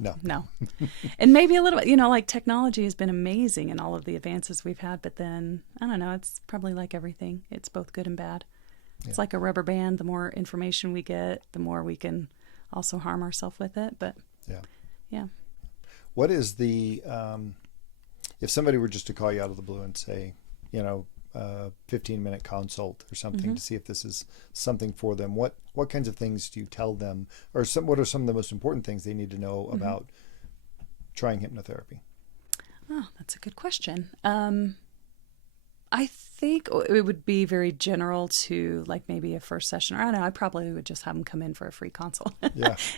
And maybe a little bit, like technology has been amazing in all of the advances we've had, but then I don't know, it's probably like everything. It's both good and bad. It's like a rubber band. The more information we get, the more we can also harm ourselves with it. But yeah. What is the if somebody were just to call you out of the blue and say, 15-minute consult or something to see if this is something for them, what kinds of things do you tell them, or what are some of the most important things they need to know about trying hypnotherapy? Oh, that's a good question. I think it would be very general to like maybe a first session, or I don't know, I probably would just have them come in for a free consult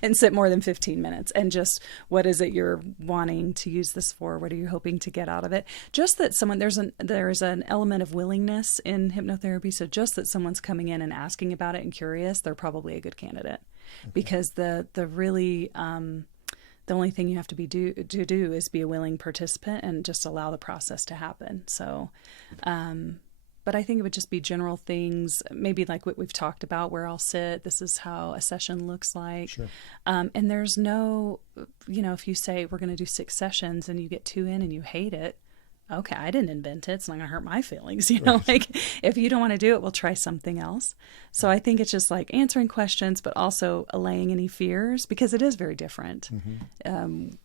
and sit more than 15 minutes and just, what is it you're wanting to use this for? What are you hoping to get out of it? Just that there is an element of willingness in hypnotherapy. So just that someone's coming in and asking about it and curious, they're probably a good candidate, because the really, the only thing you have to do is be a willing participant and just allow the process to happen. So, But I think it would just be general things, maybe like what we've talked about, where I'll sit, this is how a session looks like. Sure. And there's no, if you say we're going to do 6 sessions and you get 2 in and you hate it, okay, I didn't invent it. It's not going to hurt my feelings. Right. Like if you don't want to do it, we'll try something else. So I think it's just like answering questions, but also allaying any fears, because it is very different.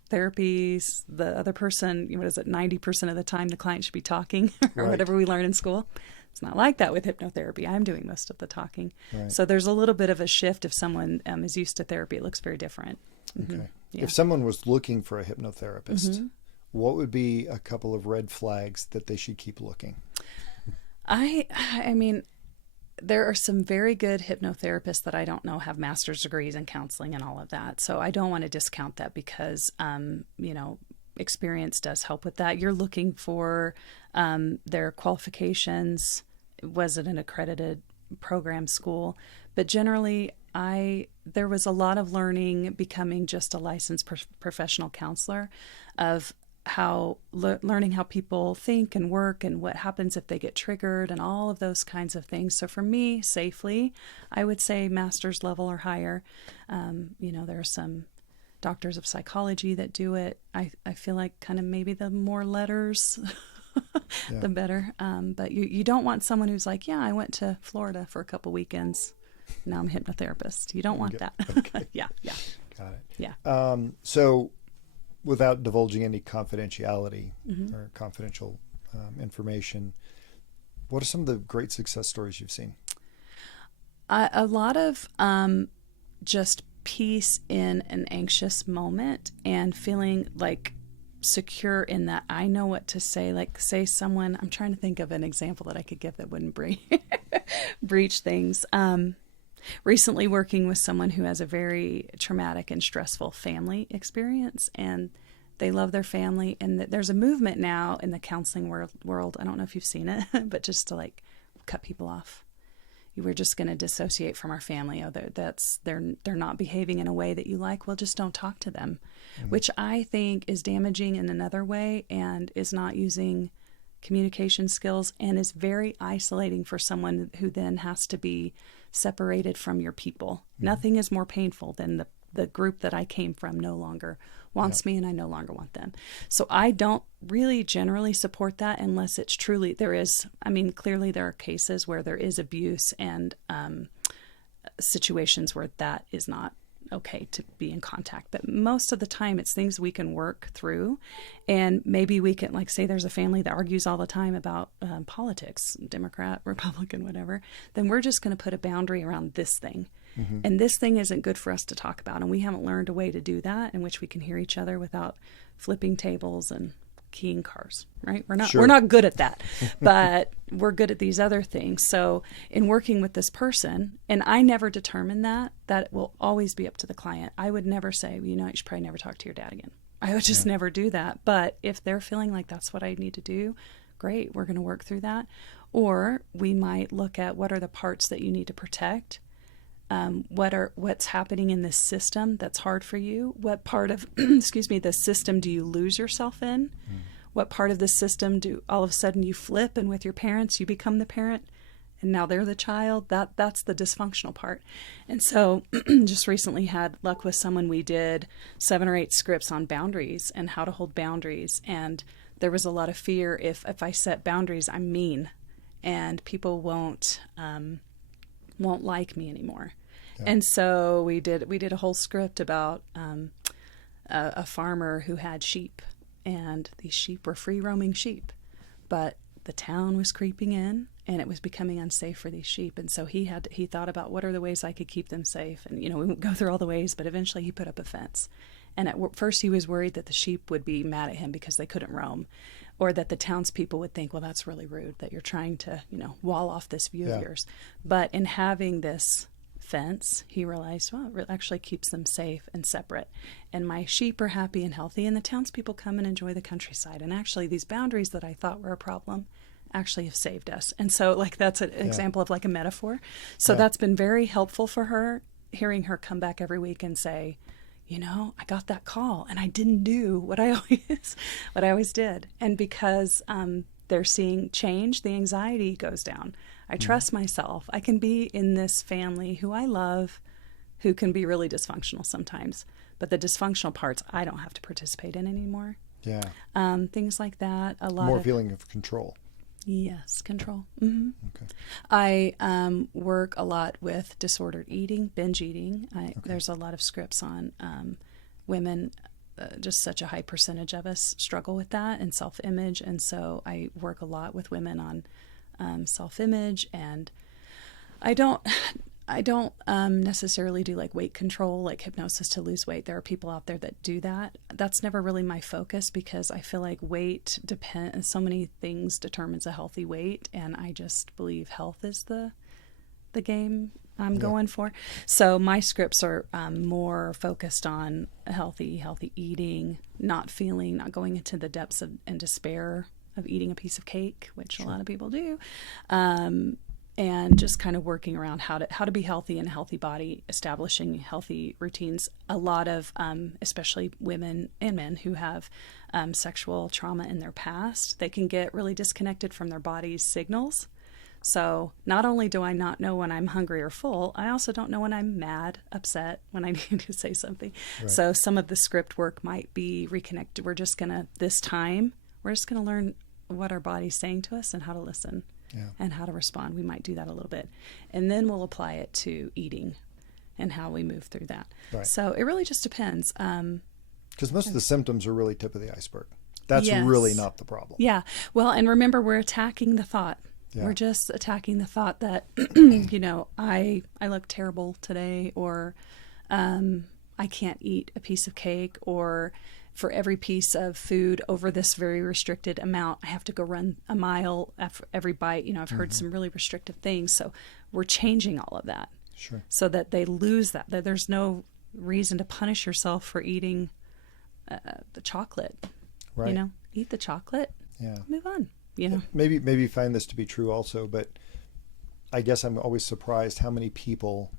Therapies, the other person, 90% of the time the client should be talking or Right. whatever we learn in school. It's not like that with hypnotherapy. I'm doing most of the talking. Right. So there's a little bit of a shift. If someone is used to therapy, it looks very different. Okay. Yeah. If someone was looking for a hypnotherapist, what would be a couple of red flags that they should keep looking? I mean, there are some very good hypnotherapists that I don't know have master's degrees in counseling and all of that. So I don't want to discount that because, experience does help with that. You're looking for their qualifications. Was it an accredited program school? But generally, there was a lot of learning becoming just a licensed professional counselor of how learning how people think and work and what happens if they get triggered and all of those kinds of things. So for me, safely, I would say master's level or higher. There are some doctors of psychology that do it. I feel like kind of maybe the more letters, the better. But you don't want someone who's like, yeah, I went to Florida for a couple weekends. Now I'm a hypnotherapist. You don't want that. Okay. Yeah. Got it. Yeah. So without divulging any confidentiality or confidential information, what are some of the great success stories you've seen? A lot of just peace in an anxious moment and feeling like secure in that I know what to say. Like say someone, I'm trying to think of an example that I could give that wouldn't breach things. Recently working with someone who has a very traumatic and stressful family experience, and they love their family. And there's a movement now in the counseling world. I don't know if you've seen it, but just to like cut people off. We're just going to dissociate from our family. Oh, they're not behaving in a way that you like. Well, just don't talk to them, which I think is damaging in another way and is not using communication skills and is very isolating for someone who then has to be separated from your people. Nothing is more painful than the group that I came from no longer wants me and I no longer want them. So I don't really generally support that unless it's truly, clearly there are cases where there is abuse and situations where that is not okay to be in contact. But most of the time it's things we can work through, and maybe we can, like say there's a family that argues all the time about politics, Democrat, Republican, whatever, then we're just going to put a boundary around this thing. And this thing isn't good for us to talk about. And we haven't learned a way to do that in which we can hear each other without flipping tables and keying cars, right? We're not good at that, but we're good at these other things. So in working with this person, and I never determine that will always be up to the client. I would never say, you should probably never talk to your dad again. I would just never do that. But if they're feeling like that's what I need to do, great, we're going to work through that. Or we might look at what are the parts that you need to protect. What's happening in this system that's hard for you? What part of, the system do you lose yourself in? What part of the system do all of a sudden you flip and with your parents, you become the parent and now they're the child? That's the dysfunctional part. And so just recently had luck with someone. We did 7 or 8 scripts on boundaries and how to hold boundaries. And there was a lot of fear if I set boundaries, I'm mean and people won't like me anymore. Yeah. And so we did a whole script about a farmer who had sheep, and these sheep were free roaming sheep, but the town was creeping in and it was becoming unsafe for these sheep. And so he thought about what are the ways I could keep them safe. And, we won't go through all the ways, but eventually he put up a fence. And at first he was worried that the sheep would be mad at him because they couldn't roam, or that the townspeople would think, well, that's really rude that you're trying to, wall off this view of yours. But in having this fence, he realized, well, it actually keeps them safe and separate. And my sheep are happy and healthy, and the townspeople come and enjoy the countryside. And actually, these boundaries that I thought were a problem actually have saved us. And so, that's an example of like a metaphor. So that's been very helpful for her, hearing her come back every week and say, I got that call and I didn't do what I always did. And because they're seeing change, the anxiety goes down. I trust myself. I can be in this family who I love, who can be really dysfunctional sometimes. But the dysfunctional parts, I don't have to participate in anymore. Yeah. Things like that. A lot More of feeling of control. Yes, control. Mm-hmm. Okay. I work a lot with disordered eating, binge eating. There's a lot of scripts on women. Just such a high percentage of us struggle with that and self-image. And so I work a lot with women on self-image, and I don't necessarily do like weight control, like hypnosis to lose weight. There are people out there that do that. That's never really my focus, because I feel like weight so many things determines a healthy weight. And I just believe health is the game I'm going for. So my scripts are more focused on healthy eating, not going into the depths of and despair of eating a piece of cake, which a lot of people do. And just kind of working around how to be healthy in a healthy body, establishing healthy routines. A lot of, especially women and men who have sexual trauma in their past, they can get really disconnected from their body's signals. So not only do I not know when I'm hungry or full, I also don't know when I'm mad, upset, when I need to say something. Right. So some of the script work might be reconnected. We're just going to learn what our body's saying to us and how to listen. Yeah. And how to respond. We might do that a little bit. And then we'll apply it to eating and how we move through that. Right. So it really just depends. Because most of the symptoms are really tip of the iceberg. That's really not the problem. Yeah. Well, and remember, we're attacking the thought. Yeah. We're just attacking the thought that, I look terrible today, or I can't eat a piece of cake, or for every piece of food over this very restricted amount, I have to go run a mile after every bite. I've heard some really restrictive things. So we're changing all of that. Sure. So that they lose that there's no reason to punish yourself for eating the chocolate. Right. Eat the chocolate. Yeah. Move on. Maybe you find this to be true also, but I guess I'm always surprised how many people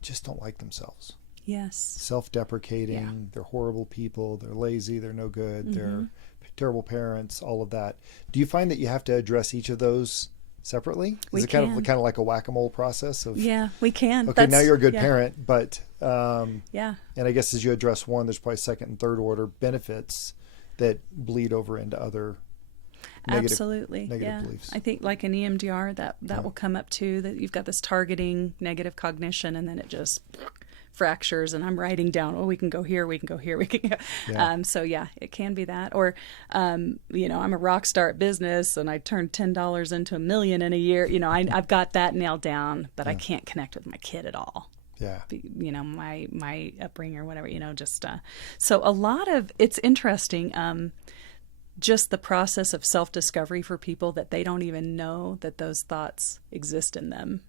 just don't like themselves. Yes. Self-deprecating. Yeah. They're horrible people. They're lazy. They're no good. They're terrible parents. All of that. Do you find that you have to address each of those separately? Is it kind of like a whack-a-mole process of? Yeah, we can. Okay, now you're a good parent, but and I guess as you address one, there's probably second and third order benefits that bleed over into other negative beliefs. I think like an EMDR that will come up too. That you've got this targeting negative cognition, and then it just fractures, and I'm writing down, we can go here, we can go here, we can go. Yeah. It can be that. Or, I'm a rock star at business, and I turned $10 into $1 million in a year. I've got that nailed down, but I can't connect with my kid at all. Yeah. My upbringing or whatever, so a lot of, it's interesting, just the process of self-discovery for people that they don't even know that those thoughts exist in them.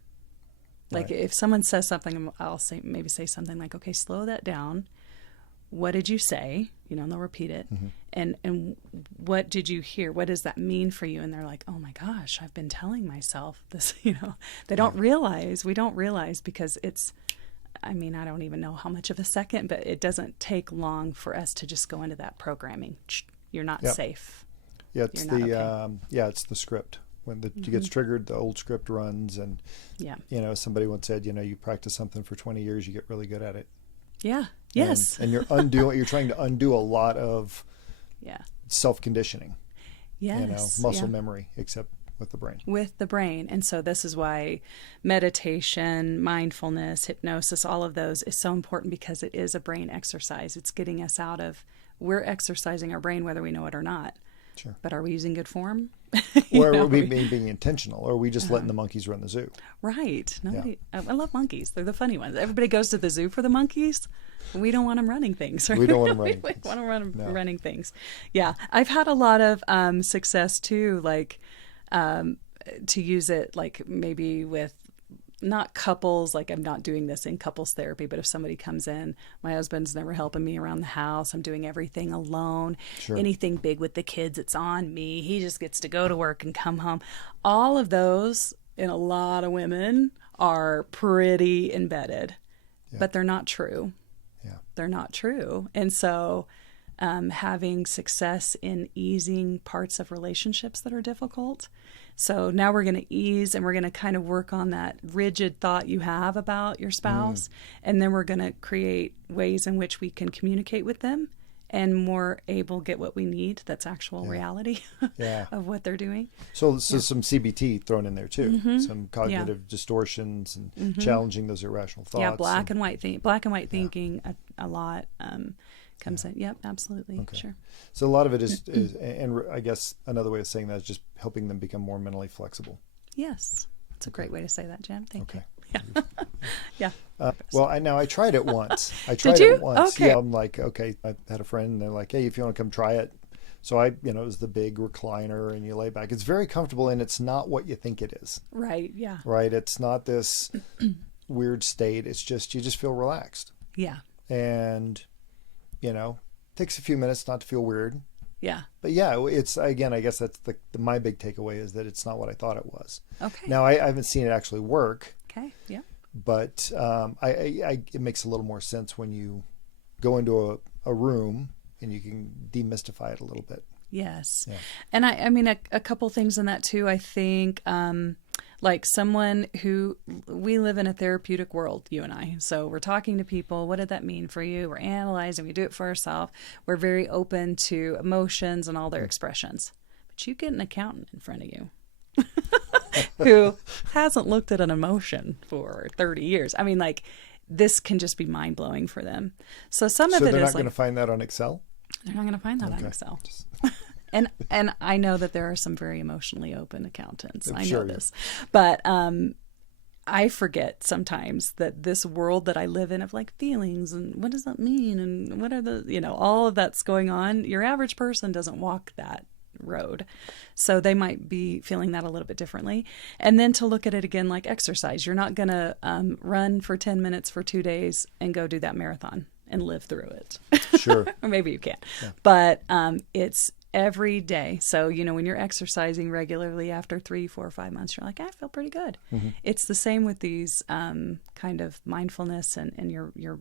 Like if someone says something, I'll maybe say something like, okay, slow that down. What did you say? And they'll repeat it. And what did you hear? What does that mean for you? And they're like, oh my gosh, I've been telling myself this, they don't realize, we don't realize, because I don't even know how much of a second, but it doesn't take long for us to just go into that programming. You're not safe. Yeah. It's the script. When it gets triggered, the old script runs, and somebody once said, you practice something for 20 years, you get really good at it. Yeah. Yes. And you're trying to undo a lot of self-conditioning. Yes. Muscle memory, except with the brain. With the brain. And so this is why meditation, mindfulness, hypnosis, all of those is so important, because it is a brain exercise. It's getting us we're exercising our brain whether we know it or not. Sure. But are we using good form? Or are we being intentional? Or are we just letting the monkeys run the zoo? Right. I love monkeys. They're the funny ones. Everybody goes to the zoo for the monkeys. We don't want them running things. Right? We don't want them running things. We want them running things. Yeah. I've had a lot of success too, like to use it like maybe with not couples, like I'm not doing this in couples therapy, but if somebody comes in, my husband's never helping me around the house. I'm doing everything alone. Sure. Anything big with the kids, it's on me. He just gets to go to work and come home. All of those in a lot of women are pretty embedded, but they're not true. Yeah. They're not true. And so having success in easing parts of relationships that are difficult. So now we're going to ease, and we're going to kind of work on that rigid thought you have about your spouse. And then we're going to create ways in which we can communicate with them and more able get what we need. That's actual reality of what they're doing. So some CBT thrown in there too, some cognitive distortions and challenging those irrational thoughts. Yeah, black and white thinking a lot comes in. Yep, absolutely. Okay. Sure. So a lot of it is, and I guess another way of saying that is just helping them become more mentally flexible. Yes. That's a great way to say that, Jim. Thank you. Yeah. Well, I tried it once. Did you? It once. Okay. Yeah, I'm like, okay, I had a friend and they're like, hey, if you want to come try it. So it was the big recliner and you lay back. It's very comfortable and it's not what you think it is. Right. Yeah. Right. It's not this weird state. It's just, you just feel relaxed. Yeah. And, takes a few minutes not to feel weird. Yeah. But yeah, it's, again, I guess that's my big takeaway is that it's not what I thought it was. Okay. Now I haven't seen it actually work. Okay. Yeah. But it makes a little more sense when you go into a room and you can demystify it a little bit. Yes. Yeah. And I mean, a couple things in that too. I think like someone who, we live in a therapeutic world, you and I. So we're talking to people. What did that mean for you? We're analyzing. We do it for ourselves. We're very open to emotions and all their expressions. But you get an accountant in front of you who hasn't looked at an emotion for 30 years. I mean, like, this can just be mind-blowing for them. So some of it is like... So they're not going to find that on Excel? They're not going to find that on Excel. And I know that there are some very emotionally open accountants. I know this. But I forget sometimes that this world that I live in of like feelings and what does that mean and what are the, all of that's going on. Your average person doesn't walk that road. So they might be feeling that a little bit differently. And then to look at it again like exercise. You're not going to run for 10 minutes for 2 days and go do that marathon and live through it. Sure. Or maybe you can. Yeah. But it's every day. So, when you're exercising regularly after 3, 4, 5 months, you're like, I feel pretty good. Mm-hmm. It's the same with these kind of mindfulness and your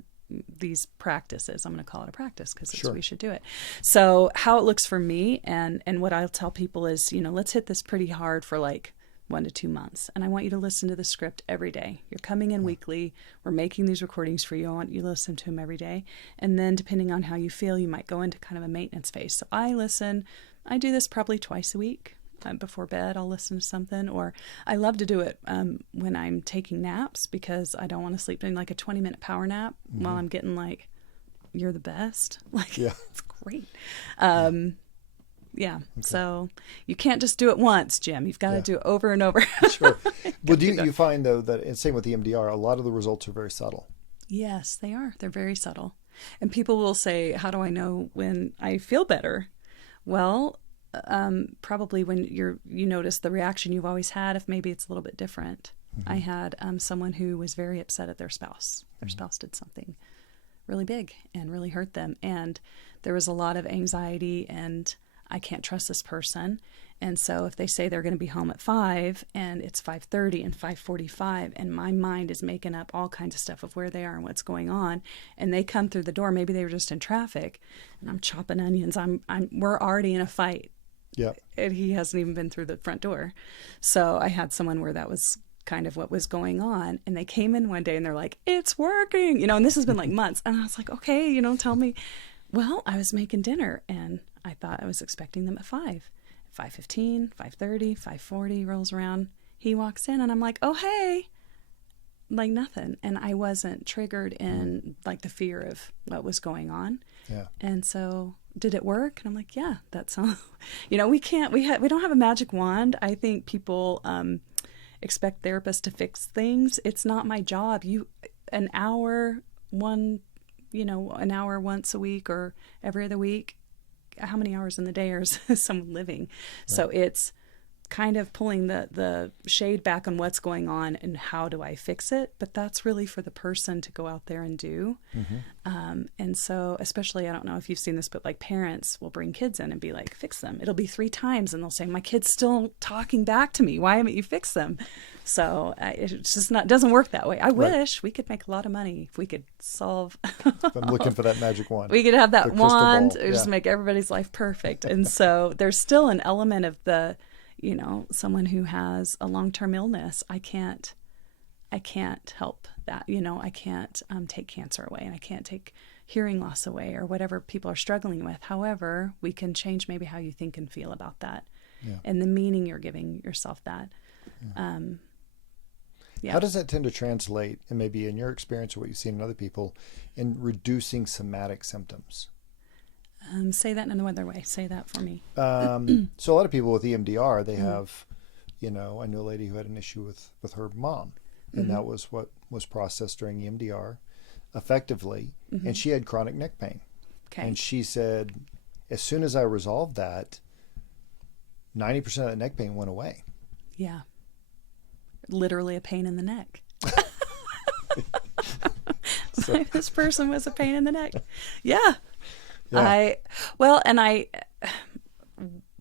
these practices. I'm going to call it a practice because we should do it. So how it looks for me and what I'll tell people is, let's hit this pretty hard for like 1 to 2 months. And I want you to listen to the script every day. You're coming in weekly. We're making these recordings for you. I want you to listen to them every day. And then depending on how you feel, you might go into kind of a maintenance phase. So I do this probably twice a week. Before bed, I'll listen to something, or I love to do it when I'm taking naps because I don't want to sleep. Doing like a 20-minute power nap while I'm getting like, you're the best. Like, it's great. Okay. So you can't just do it once, Jim. You've got to do it over and over. Sure. Well, do you find though that, and same with the MDR, a lot of the results are very subtle? Yes, they are. They're very subtle. And people will say, how do I know when I feel better? Well, probably when you notice the reaction you've always had, if maybe it's a little bit different. Mm-hmm. I had someone who was very upset at their spouse. Their spouse did something really big and really hurt them. And there was a lot of anxiety and I can't trust this person. And so if they say they're going to be home at 5 and it's 5:30 and 5:45 and my mind is making up all kinds of stuff of where they are and what's going on, and they come through the door, maybe they were just in traffic and I'm chopping onions. We're already in a fight. Yeah. And he hasn't even been through the front door. So I had someone where that was kind of what was going on. And they came in one day and they're like, it's working, and this has been like months. And I was like, okay, tell me. Well, I was making dinner and I thought I was expecting them at 5. 5:15, 5:30, 5:40 rolls around. He walks in and I'm like, oh, hey, like nothing. And I wasn't triggered in like the fear of what was going on. Yeah. And so did it work? And I'm like, yeah, that's all. We don't have a magic wand. I think people expect therapists to fix things. It's not my job. An hour once a week or every other week. How many hours in the day is someone living? Right. So it's kind of pulling the shade back on what's going on and how do I fix it. But that's really for the person to go out there and do. And so especially, I don't know if you've seen this, but like parents will bring kids in and be like, fix them. It'll be 3 times and they'll say, my kid's still talking back to me. Why haven't you fixed them? So it's just doesn't work that way. I wish we could make a lot of money if we could solve. I'm looking for that magic wand. We could have that wand, ball. just make everybody's life perfect. And so there's still an element of the, someone who has a long-term illness. I can't help that. I can't take cancer away, and I can't take hearing loss away, or whatever people are struggling with. However, we can change maybe how you think and feel about that, and the meaning you're giving yourself that. How does that tend to translate, and maybe in your experience or what you've seen in other people, in reducing somatic symptoms? Say that in another way. Say that for me. So a lot of people with EMDR, they have, I knew a lady who had an issue with her mom, and that was what was processed during EMDR effectively, and she had chronic neck pain. Okay. And she said, as soon as I resolved that, 90% of the neck pain went away. Yeah. Literally a pain in the neck. So, this person was a pain in the neck. Yeah.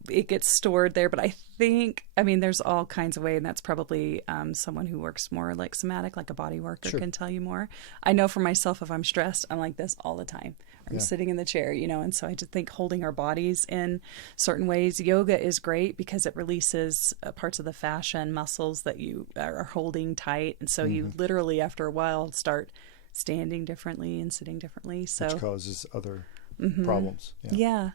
It gets stored there, but I think, there's all kinds of ways, and that's probably someone who works more like somatic, like a body worker can tell you more. I know for myself, if I'm stressed, I'm like this all the time. I'm sitting in the chair, and so I just think holding our bodies in certain ways. Yoga is great because it releases parts of the fascia and muscles that you are holding tight. And so you literally, after a while, start standing differently and sitting differently. So which causes other problems. Yeah.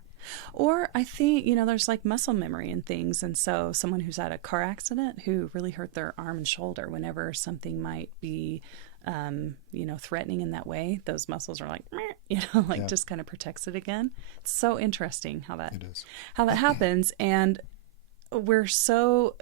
Or I think, there's like muscle memory and things. And so someone who's had a car accident who really hurt their arm and shoulder, whenever something might be, threatening in that way, those muscles are like, just kind of protects it again. It's so interesting how that happens. And we're so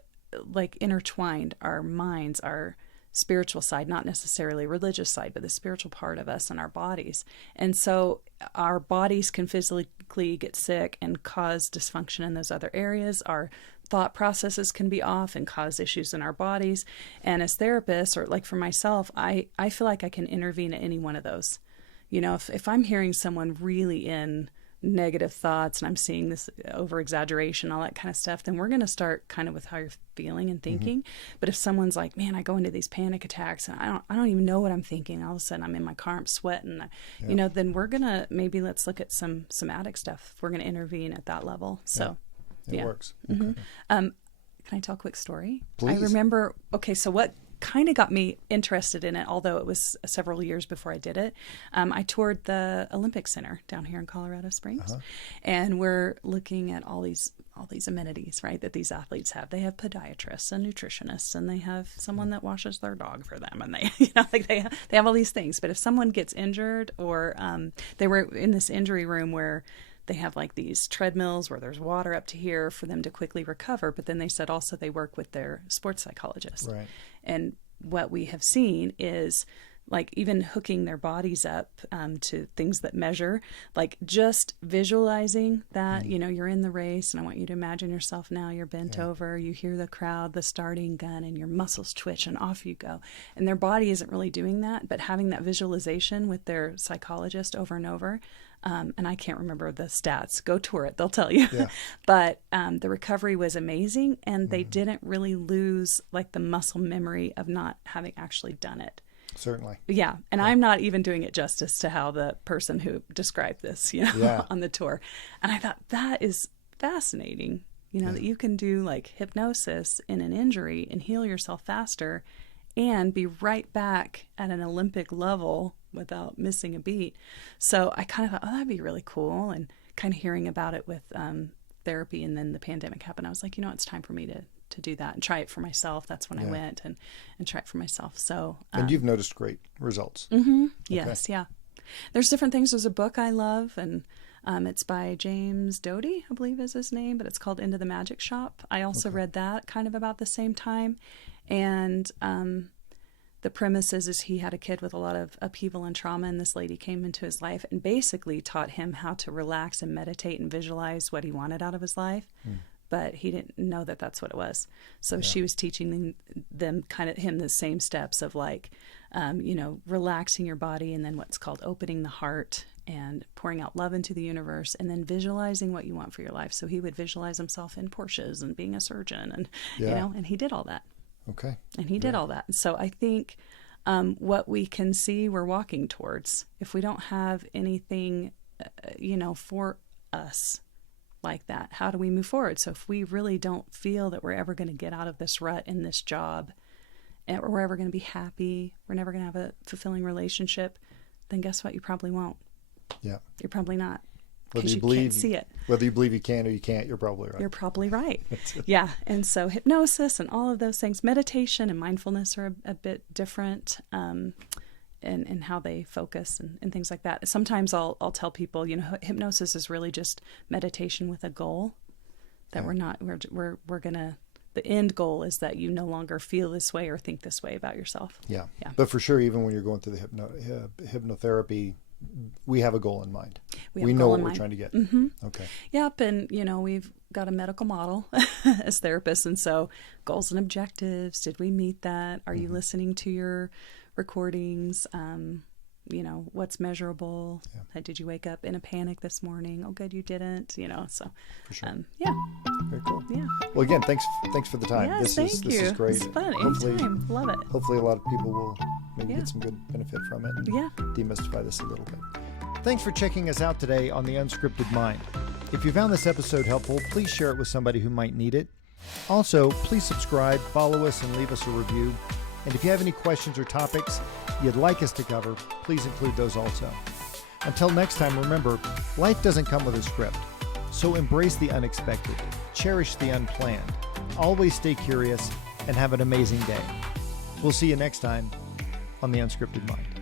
like intertwined, our minds, our spiritual side, not necessarily religious side, but the spiritual part of us and our bodies. And so our bodies can physically get sick and cause dysfunction in those other areas. Our thought processes can be off and cause issues in our bodies. And as therapists, or like for myself, I feel like I can intervene at any one of those. If I'm hearing someone really in negative thoughts and I'm seeing this over exaggeration, all that kind of stuff, then we're going to start kind of with how you're feeling and thinking. But if someone's like, man, I go into these panic attacks and I don't even know what I'm thinking. All of a sudden I'm in my car, I'm sweating, then we're going to, maybe let's look at some somatic stuff. We're going to intervene at that level. So it works. Okay. Can I tell a quick story? Please. I remember, so what kind of got me interested in it, although it was several years before I did it. I toured the Olympic Center down here in Colorado Springs, and we're looking at all these amenities, right, that these athletes have. They have podiatrists and nutritionists, and they have someone that washes their dog for them, and they have all these things. But if someone gets injured, or they were in this injury room where they have like these treadmills where there's water up to here for them to quickly recover. But then they said also they work with their sports psychologist. Right. And what we have seen is like even hooking their bodies up to things that measure, like just visualizing that, you're in the race and I want you to imagine yourself now, you're bent over, you hear the crowd, the starting gun, and your muscles twitch and off you go. And their body isn't really doing that, but having that visualization with their psychologist over and over. And I can't remember the stats. Go tour it. They'll tell you. Yeah. But the recovery was amazing, and they didn't really lose like the muscle memory of not having actually done it. Certainly. Yeah. And I'm not even doing it justice to how the person who described this, on the tour. And I thought that is fascinating, that you can do like hypnosis in an injury and heal yourself faster and be right back at an Olympic level without missing a beat. So I kind of thought, that'd be really cool. And kind of hearing about it with therapy, and then the pandemic happened. I was like, it's time for me to do that and try it for myself. That's when I went and try it for myself. So and you've noticed great results. Yes, yeah. There's different things. There's a book I love, and it's by James Doty, I believe is his name, but it's called Into the Magic Shop. I also read that kind of about the same time. And the premise is he had a kid with a lot of upheaval and trauma, and this lady came into his life and basically taught him how to relax and meditate and visualize what he wanted out of his life but he didn't know that that's what it was. So she was teaching them him the same steps of like, relaxing your body, and then what's called opening the heart and pouring out love into the universe, and then visualizing what you want for your life. So he would visualize himself in Porsches and being a surgeon, and and he did all that. Okay. And he did all that. And so I think what we can see we're walking towards, if we don't have anything, for us like that, how do we move forward? So if we really don't feel that we're ever going to get out of this rut in this job, and we're ever going to be happy, we're never going to have a fulfilling relationship, then guess what? You probably won't. Yeah. You're probably not. Whether Because you you believe, can't see it. Whether you believe you can or you can't, you're probably right. You're probably right. Yeah. And so hypnosis and all of those things, meditation and mindfulness are a bit different in how they focus and things like that. Sometimes I'll tell people, hypnosis is really just meditation with a goal that we're going to, the end goal is that you no longer feel this way or think this way about yourself. Yeah. But for sure, even when you're going through the hypnotherapy, we have a goal in mind. We know what we're trying to get. Mm-hmm. Okay. Yep. And, we've got a medical model as therapists. And so goals and objectives, did we meet that? Are you listening to your recordings? What's measurable? Yeah. Did you wake up in a panic this morning? Oh, good, you didn't. So for sure. Very cool. Yeah. Well, again, thanks for the time. Yes, This is great. It's fun. Hopefully, anytime. Love it. Hopefully, a lot of people will maybe get some good benefit from it. And demystify this a little bit. Thanks for checking us out today on The Unscripted Mind. If you found this episode helpful, please share it with somebody who might need it. Also, please subscribe, follow us, and leave us a review. And if you have any questions or topics you'd like us to cover, please include those also. Until next time, remember, life doesn't come with a script. So embrace the unexpected, cherish the unplanned, always stay curious, and have an amazing day. We'll see you next time on The Unscripted Mind.